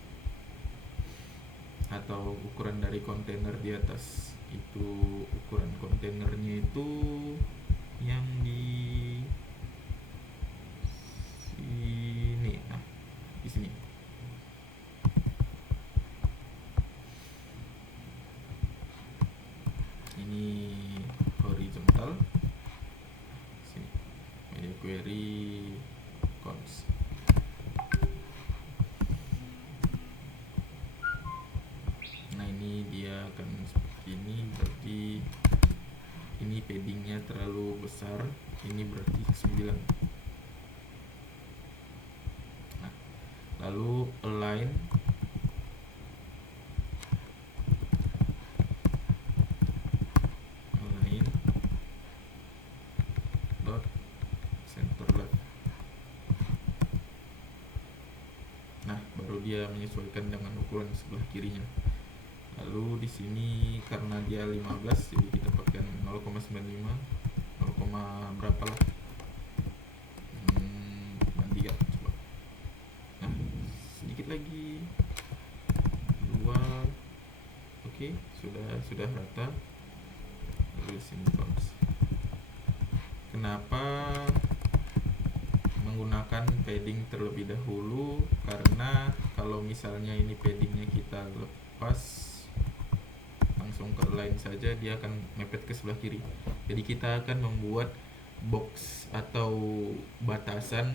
atau ukuran dari kontainer di atas. Itu ukuran kontainernya itu yang di sini. Nah, di sini. Ini horizontal. Sini. Media query cons. Nah, ini dia akan seperti ini, berarti ini paddingnya terlalu besar, ini berarti 9. Nah, lalu align dot center left. Nah, baru dia menyesuaikan dengan ukuran sebelah kirinya. Lalu di sini karena dia 15, jadi kita pakai 0,95, 0, berapa lah. sudah rata, lalu sini cons. Kenapa menggunakan padding terlebih dahulu? Karena kalau misalnya ini paddingnya kita lepas langsung ke align saja, dia akan mepet ke sebelah kiri. Jadi kita akan membuat box atau batasan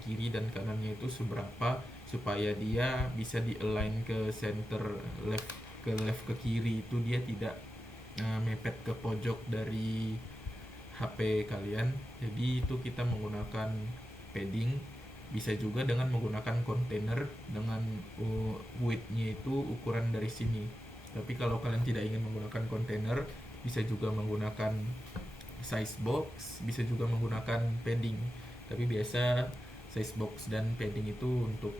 kiri dan kanannya itu seberapa supaya dia bisa di align ke center left ke kiri, itu dia tidak mepet ke pojok dari HP kalian. Jadi itu kita menggunakan padding. Bisa juga dengan menggunakan kontainer dengan width-nya itu ukuran dari sini. Tapi kalau kalian tidak ingin menggunakan kontainer, bisa juga menggunakan size box, bisa juga menggunakan padding. Tapi biasa size box dan padding itu untuk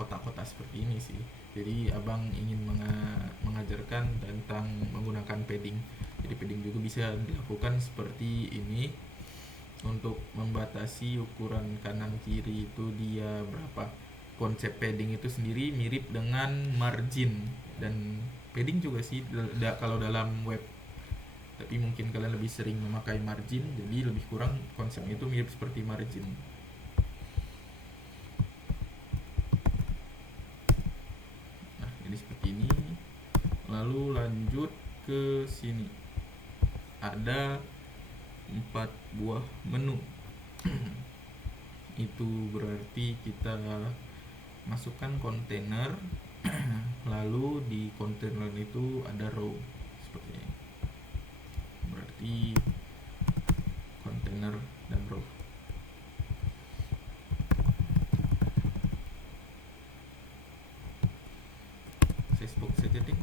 kotak-kotak seperti ini sih. Jadi abang ingin mengajarkan tentang menggunakan padding. Jadi padding juga bisa dilakukan seperti ini untuk membatasi ukuran kanan kiri itu dia berapa. Konsep padding itu sendiri mirip dengan margin, dan padding juga sih kalau dalam web, tapi mungkin kalian lebih sering memakai margin, jadi lebih kurang konsepnya itu mirip seperti margin. Nah, jadi seperti ini. Lalu lanjut ke sini, ada 4 buah menu. Itu berarti kita masukkan kontainer, lalu di kontainer itu ada row seperti ini. Berarti kontainer dan row. Size box saja deh.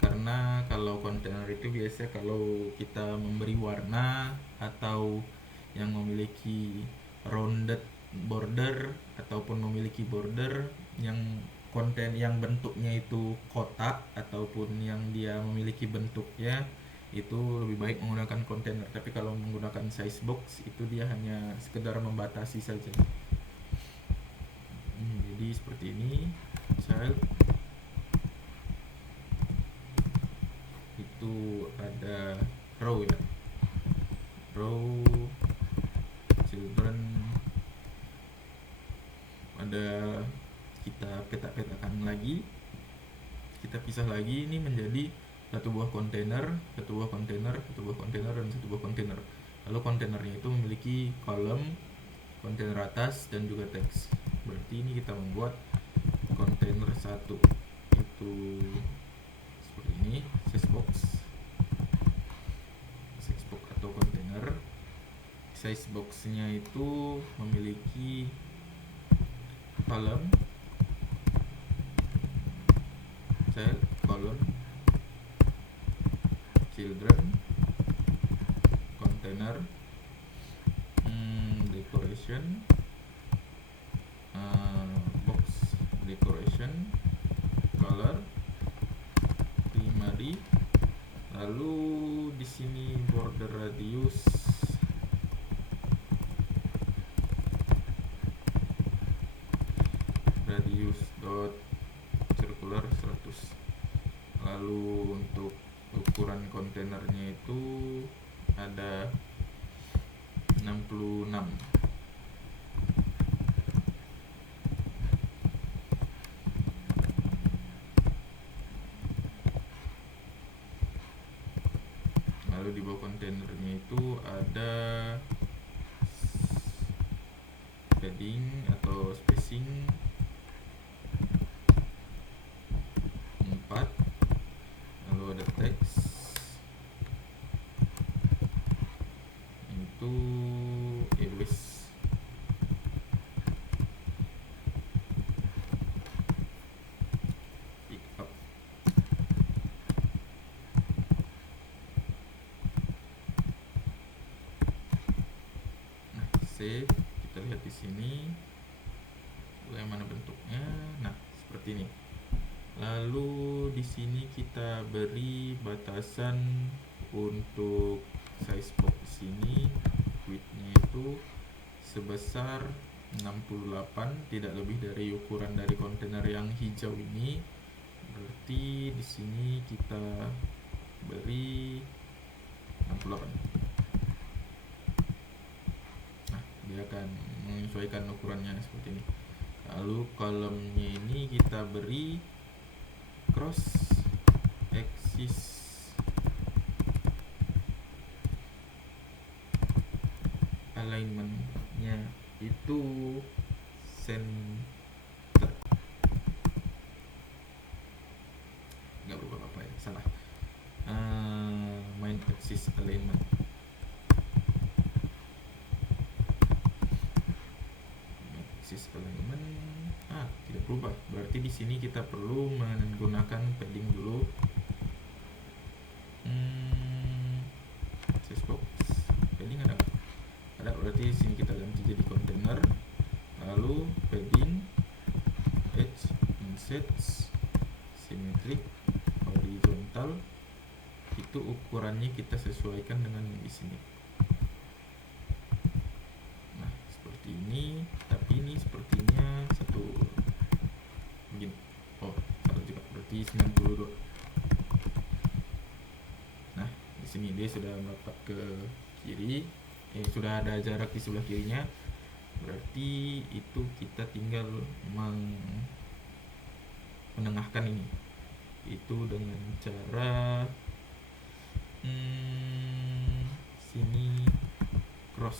Karena kalau kontainer itu biasa kalau kita memberi warna atau yang memiliki rounded border ataupun memiliki border yang konten yang bentuknya itu kotak ataupun yang dia memiliki bentuknya, itu lebih baik menggunakan kontainer. Tapi kalau menggunakan size box itu dia hanya sekedar membatasi saja. Jadi seperti ini. Child itu ada row ya, row, children, ada kita petak-petakan lagi, kita pisah lagi, ini menjadi satu buah kontainer, satu buah kontainer, satu buah kontainer, dan satu buah kontainer. Lalu kontainernya itu memiliki kolom, kontainer atas, dan juga teks. Berarti ini kita membuat kontainer 1 itu seperti ini, size box atau kontainer. Size boxnya itu memiliki kolom, child, colon, children, container, decoration, box decoration, color, primary. Lalu di sini border radius dot circular 100. Lalu untuk ukuran kontainernya itu ada 66. Lalu di bawah kontainernya itu ada padding atau spacing 4. Lalu ada teks itu Ewes. Pick up. Nah, save. Kita lihat di sini bagaimana bentuknya. Nah, seperti ini. Lalu di sini kita beri batasan untuk size box sini, width-nya itu sebesar 68, tidak lebih dari ukuran dari kontainer yang hijau ini. Berarti di sini kita beri 68. Nah, dia akan menyesuaikan ukurannya seperti ini. Lalu kolomnya ini kita beri cross axis alignmentnya itu center. Nggak berubah apa ya, salah. Main axis alignment. Axis alignment tidak berubah. Berarti di sini kita perlu menggunakan padding dulu. Size box padding ada nggak? Ada, berarti di sini kita ganti jadi container. Lalu padding edge insets symmetric horizontal, itu ukurannya kita sesuaikan dengan di sini. Nah, seperti ini, tapi ini sepertinya satu begini. Oh, salah juga, berarti 92. Nah, di sini dia sudah merapat ke kiri, sudah ada jarak di sebelah kirinya. Berarti itu kita tinggal menengahkan ini itu dengan cara sini cross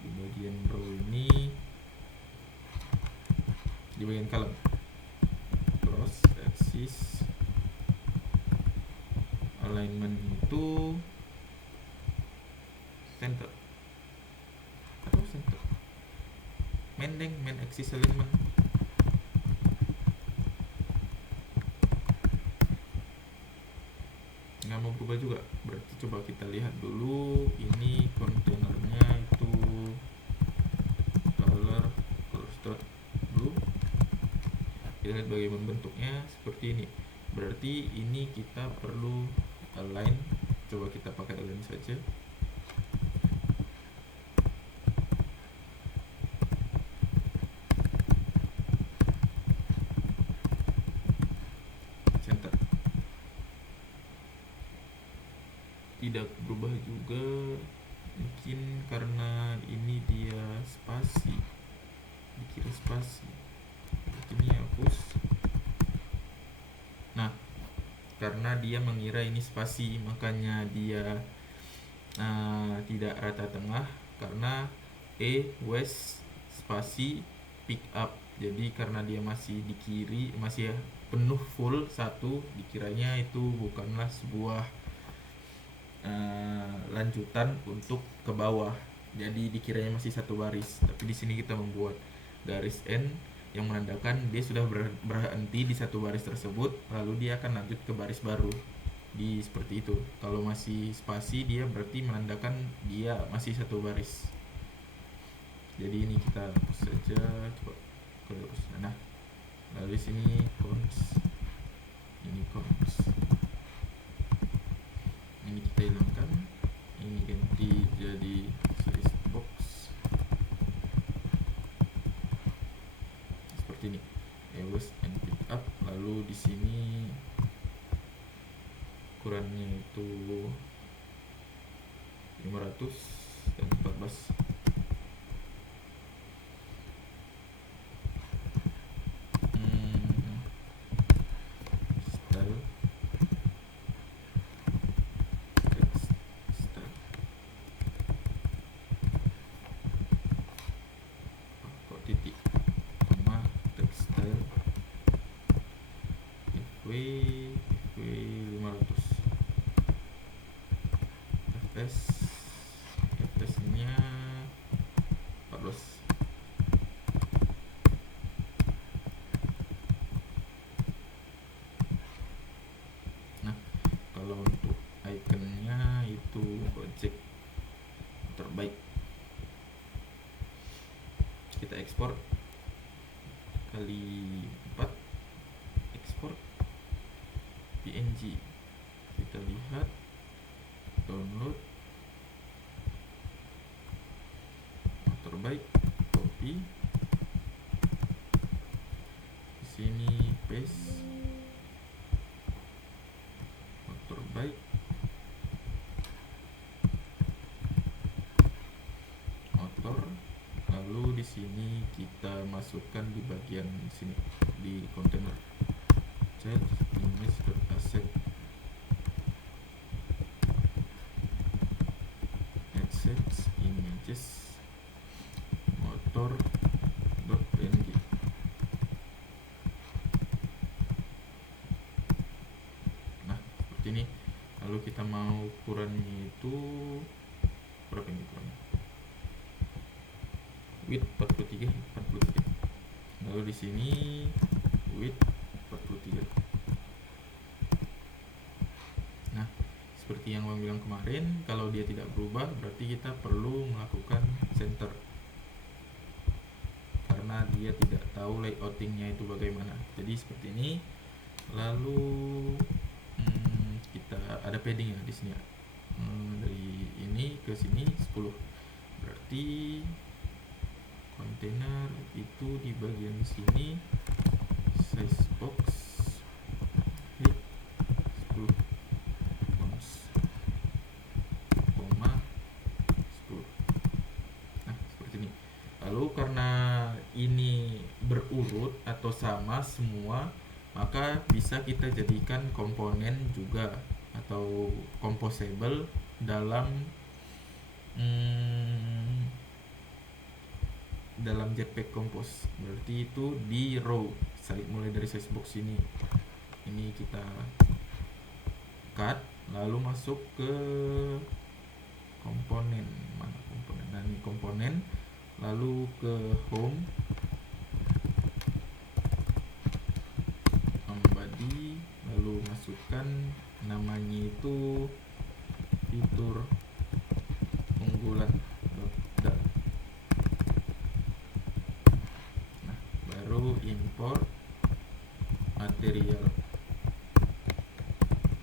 di bagian row ini, di bagian column cross axis alignment itu center atau center main axis alignment. Nggak mau berubah juga, berarti coba kita lihat dulu. Ini kontainernya itu color start blue. Kita lihat bagaimana bentuknya, seperti ini. Berarti ini kita perlu align. Coba kita pakai align saja. Center. Tidak berubah juga, mungkin karena ini dia spasi, dikira spasi. Ini hapus. Nah, karena dia mengira ini spasi, makanya dia tidak rata tengah, karena west spasi pick up. Jadi karena dia masih di kiri, masih penuh full satu, dikiranya itu bukanlah sebuah lanjutan untuk ke bawah. Jadi dikiranya masih satu baris. Tapi di sini kita membuat garis N yang menandakan dia sudah berhenti di satu baris tersebut, lalu dia akan lanjut ke baris baru. Di seperti itu. Kalau masih spasi, dia berarti menandakan dia masih satu baris. Jadi ini kita hapus saja, coba terus. Nah, lalu di sini cons, ini cons, ini kita hilangkan, ini ganti jadi size box seperti ini. Lowest and pick up. Lalu di sini ukurannya itu 500 dan 14. Style text style. Kok titik koma text style fw 500. fs nya 14. Nah, kalau untuk iconnya itu project terbaik, kita ekspor kali 4, ekspor png, kita lihat, download, terbaik, copy, di sini paste, masukkan di bagian sini di kontainer chat image.asset assets images motor.png. Nah, seperti ini. Lalu kita mau ukurannya itu berapa ini ukurannya? Width 43. Lalu di sini width 43. Nah, seperti yang Bang bilang kemarin, kalau dia tidak berubah berarti kita perlu melakukan center, karena dia tidak tahu layoutingnya itu bagaimana. Jadi seperti ini. Lalu kita ada padding ya di sini ya. Dari ini ke sini 10. Berarti kontainer itu di bagian sini size box height 10 ounce, koma 10. Nah, seperti ini. Lalu karena ini berurut atau sama semua, maka bisa kita jadikan komponen juga atau composable dalam Jetpack Compose. Berarti itu di row, mulai dari size box ini kita cut, lalu masuk ke komponen. Mana komponen? Nah, ini komponen, lalu ke home, body, lalu masukkan namanya itu fitur unggulan .dat. Nah, baru import material,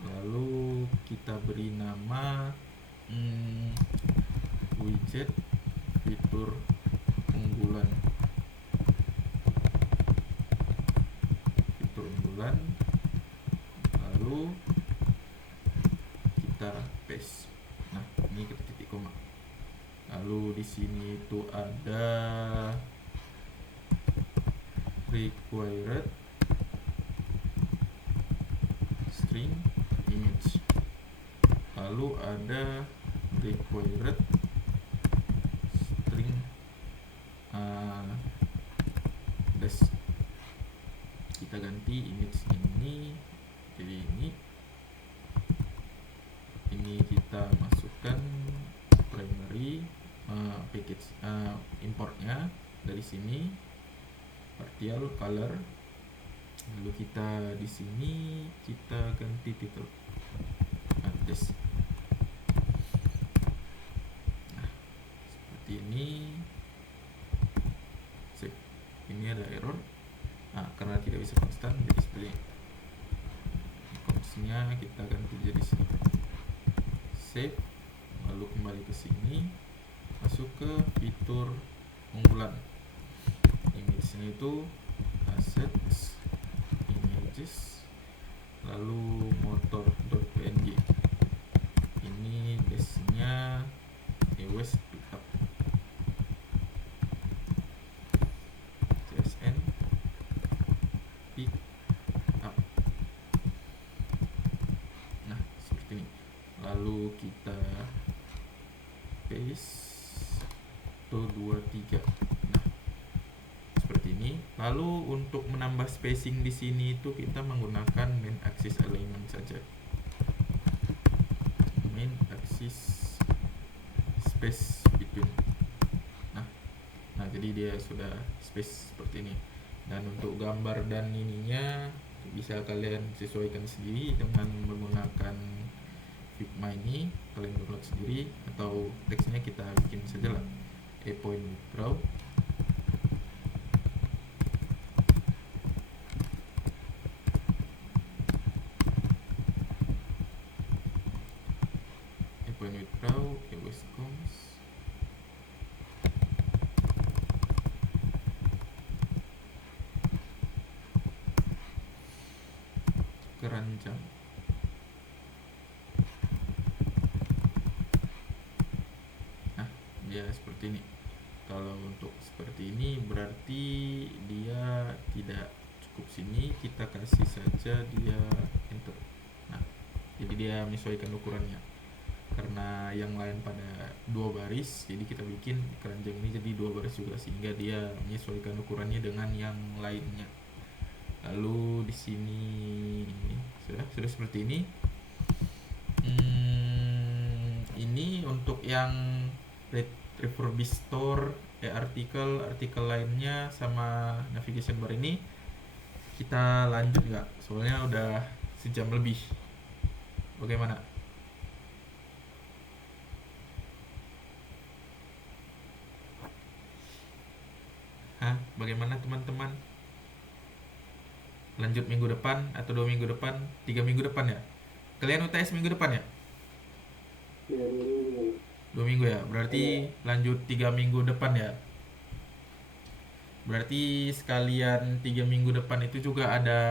lalu kita beri nama widget fitur unggulan, lalu kita paste. Nah, ini kita titik koma. Lalu di sini itu ada required string image, lalu ada required string dash. Kita ganti image ini jadi ini kita masukkan primary package importnya dari sini, partial color, lalu kita di sini kita ganti title address. Nah, seperti ini. Save. Ini ada error. Nah, karena tidak bisa konstan, jadi seperti ini. Constnya kita ganti jadi sini. Save, lalu kembali ke sini, masuk ke fitur unggulan. Image-nya itu assets images, lalu motor.png. Ini base-nya EWS pickup CSN pickup. Nah, seperti ini. Lalu kita paste 123. Nah, seperti ini. Lalu untuk menambah spacing di sini itu kita menggunakan main axis alignment saja. Main axis space between. Nah, jadi dia sudah space seperti ini. Dan untuk gambar dan ininya bisa kalian sesuaikan sendiri dengan menggunakan Figma ini. Kalian download sendiri, atau teksnya kita bikin saja lah. A point withdraw, EWS coms, keranjang. Nah, dia seperti ini. Kalau untuk seperti ini berarti dia tidak cukup sini, kita kasih saja dia enter. Nah, jadi dia menyesuaikan ukurannya. Karena yang lain pada dua baris, jadi kita bikin keranjang ini jadi dua baris juga sehingga dia menyesuaikan ukurannya dengan yang lainnya. Lalu di sini sudah seperti ini. Ini untuk yang refurbish store, artikel lainnya sama navigation bar ini kita lanjut nggak? Soalnya udah sejam lebih. Bagaimana? Bagaimana teman-teman? Lanjut minggu depan atau 2 minggu depan, 3 minggu depan ya? Kalian UTS minggu depan ya? 2 minggu ya, berarti lanjut 3 minggu depan ya. Berarti sekalian 3 minggu depan itu juga ada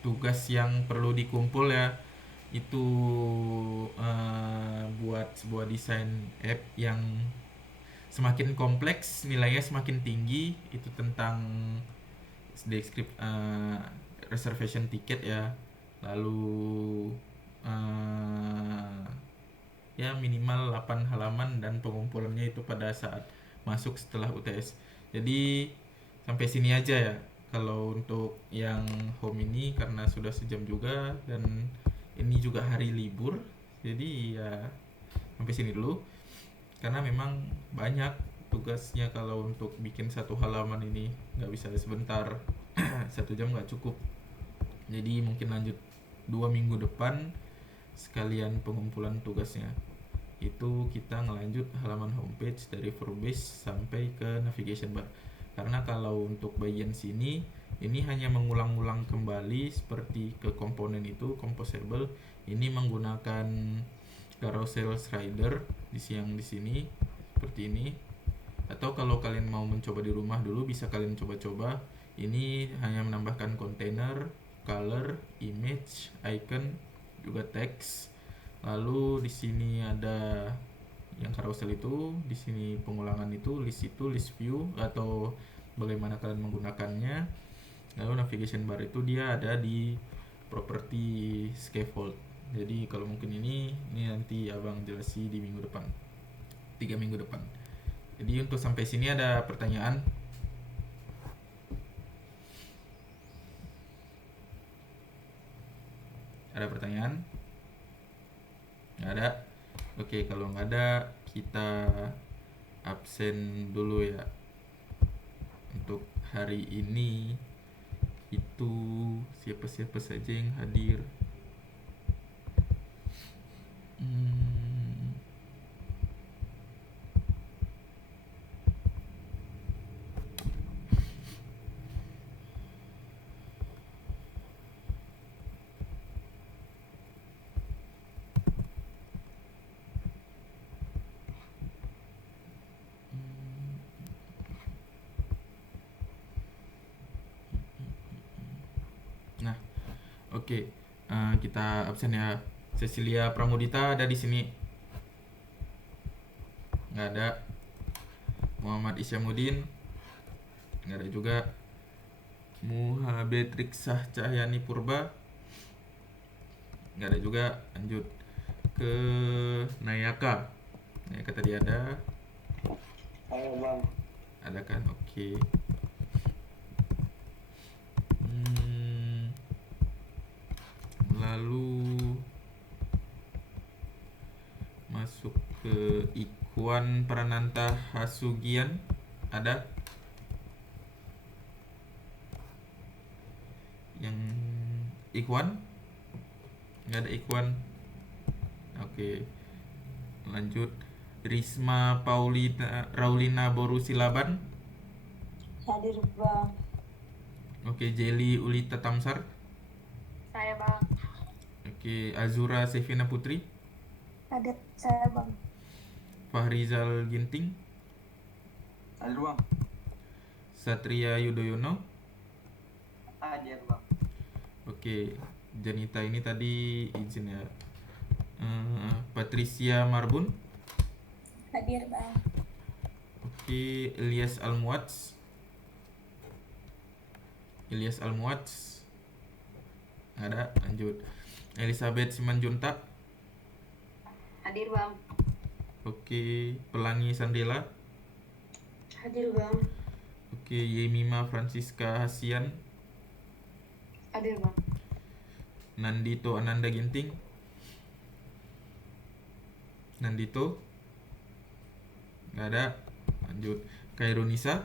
tugas yang perlu dikumpul ya. Itu buat sebuah desain app yang semakin kompleks, nilainya semakin tinggi. Itu tentang descript reservation ticket ya. Lalu ya minimal 8 halaman dan pengumpulannya itu pada saat masuk setelah UTS. Jadi sampai sini aja ya. Kalau untuk yang home ini karena sudah sejam juga dan ini juga hari libur, jadi ya sampai sini dulu. Karena memang banyak tugasnya kalau untuk bikin satu halaman ini nggak bisa sebentar. 1 jam nggak cukup. Jadi mungkin lanjut 2 minggu depan sekalian pengumpulan tugasnya. Itu kita ngelanjut halaman homepage dari Furbase sampai ke navigation bar. Karena kalau untuk bagian sini ini hanya mengulang-ulang kembali seperti ke komponen itu composable. Ini menggunakan carousel slider di sini seperti ini. Atau kalau kalian mau mencoba di rumah dulu bisa kalian coba-coba. Ini hanya menambahkan kontainer, color, image, icon, juga teks. Lalu di sini ada yang carousel itu, di sini pengulangan itu, list view atau bagaimana kalian menggunakannya. Lalu navigation bar itu dia ada di property scaffold. Jadi kalau mungkin ini nanti abang jelasi di minggu depan, 3 minggu depan. Jadi untuk sampai sini ada pertanyaan? Ada pertanyaan? Nggak ada? Oke, kalau nggak ada kita absen dulu ya. Untuk hari ini itu siapa-siapa saja yang hadir. Nah, oke. Kita absen ya. Cecilia Pramudita ada di sini? Nggak ada. Muhammad Isyamudin? Nggak ada juga. Muhabet Riksah Cahyani Purba? Nggak ada juga. Lanjut ke Nayaka. Nayaka tadi ada? Ayo bang. Ada kan? Oke. Lalu masuk ke Ikhwan Prananta Hasugian. Ada? Yang Ikhwan? Nggak ada Ikhwan. Oke. Lanjut Risma Raulina Borusilaban. Hadir bang. Oke, Jelly Ulita Tamsar. Saya bang. Oke, Azura Sevina Putri. Hadir saya bang. Fahrizal Ginting. Hadir bang. Satria Yudhoyono. Hadir bang. Oke, Janita ini tadi izin ya. Patricia Marbun. Hadir bang. Oke, Ilyas Almuats. Nggak ada. Lanjut. Elizabeth Simanjuntak. Hadir bang. Oke, Pelangi Sandela. Hadir bang. Oke, Yemima Francisca Hasian. Hadir bang. Nandito Ananda Ginting. Nandito. Nggak ada. Lanjut. Kairunisa.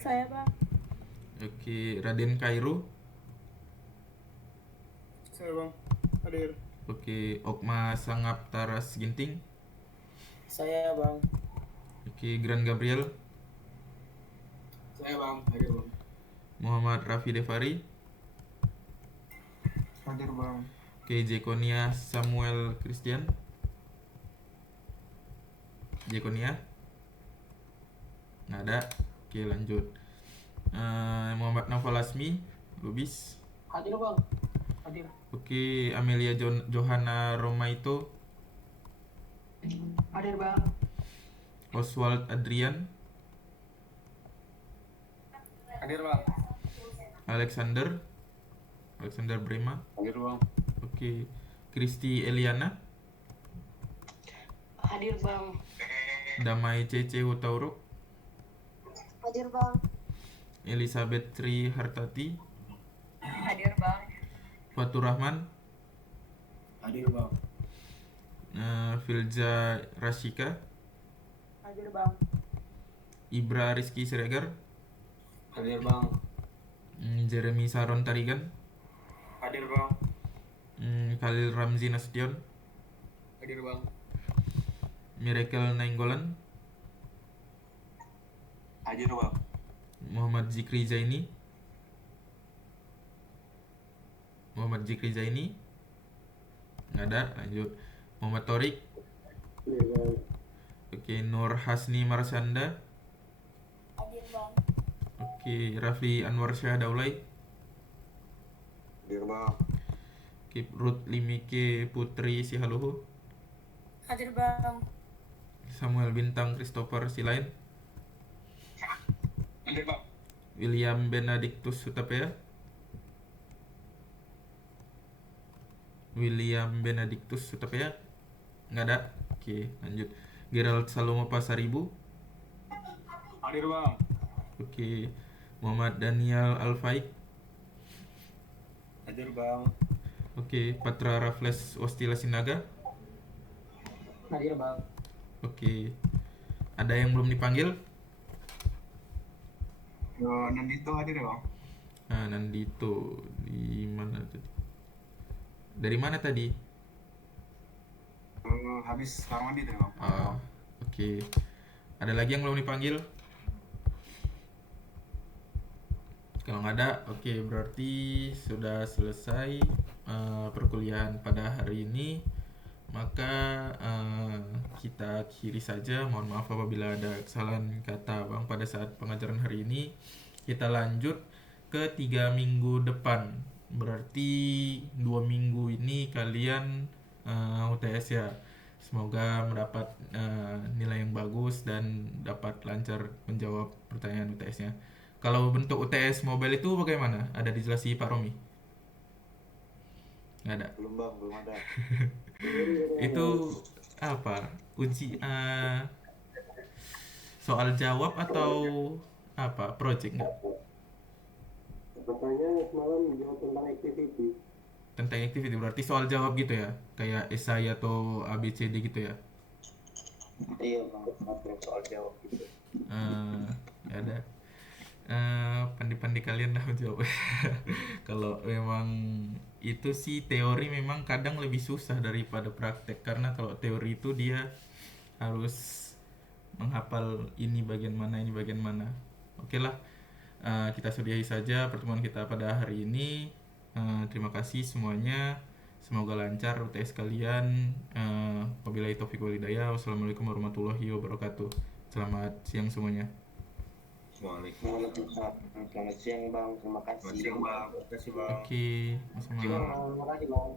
Saya bang. Oke, Raden Kairu. Saya bang, hadir. Oke, Okma Sangap Taras Ginting. Saya bang. Oke, Gran Gabriel. Saya bang, hadir bang. Muhammad Rafi Devari. Hadir bang. Oke, Jekonia Samuel Christian. Jekonia. Nggak ada. Oke, lanjut. Muhammad Naufal Asmi. Lubis. Hadir bang, hadir. Oke, Amelia Johanna Romaito. Hadir bang. Oswald Adrian. Hadir bang. Alexander Brema. Hadir bang. Oke, Kristi Eliana. Hadir bang. Damai Cece Hutauruk. Hadir bang. Elizabeth Tri Hartati. Hadir bang. Fatur Rahman. Hadir bang. Filza Rashika. Hadir bang. Ibra Rizky Siregar. Hadir bang. Jeremy Saron Tarigan. Hadir bang. Khalil Ramzi Nasution. Hadir bang. Miracle Nainggolan. Hadir bang. Muhammad Zikri Zaini. Nggak ada. Lanjut. Muhammad Torik. Oke, Nur Hasni Marsanda. Hadir bang. Oke, Rafli Anwar Syah Daulay. Hadir bang. Oke, Ruth Limike Putri Sihaluhu. Hadir bang. Samuel Bintang Christopher Silain. Hadir bang. William Benedictus Sutapea. Nggak ada. Oke, lanjut. Gerald Salomo Pasaribu. Hadir bang. Oke, Muhammad Daniel Alfaik. Hadir bang. Oke, Patra Raffles Wastila Sinaga. Hadir bang. Oke, ada yang belum dipanggil? Nandito hadir ya bang. Nandito di mana tadi? Dari mana tadi? Habis kamar mandi tadi bang. Oke. Ada lagi yang belum dipanggil? Kalau nggak ada, oke, berarti sudah selesai perkuliahan pada hari ini. Maka kita akhiri saja. Mohon maaf apabila ada kesalahan kata bang pada saat pengajaran hari ini. Kita lanjut ke 3 minggu depan. Berarti 2 minggu ini kalian UTS ya. Semoga mendapat nilai yang bagus dan dapat lancar menjawab pertanyaan UTS-nya. Kalau bentuk UTS mobile itu bagaimana? Ada dijelasi Pak Romi? Nggak ada. Belum bang, belum ada. Itu apa? Uji soal jawab atau apa? Project nggak? Katanya semalam jawab tentang activity. Tentang activity berarti soal jawab gitu ya? Kayak esai atau ABCD gitu ya? Iya bang, materi soal jawab gitu. Ya ada. Pandi-pandi kalian lah menjawab. Kalau memang itu sih teori memang kadang lebih susah daripada praktek, karena kalau teori itu dia harus menghafal ini bagian mana. Oke lah, kita sudahi saja pertemuan kita pada hari ini. Terima kasih semuanya, semoga lancar UTS kalian. Wabillahi taufiq wal hidayah. Wassalamualaikum warahmatullahi wabarakatuh. Selamat siang semuanya. Waalaikumsalam. Selamat siang bang, terima kasih. Terima kasih bang. Oke, sama. Terima kasih bang.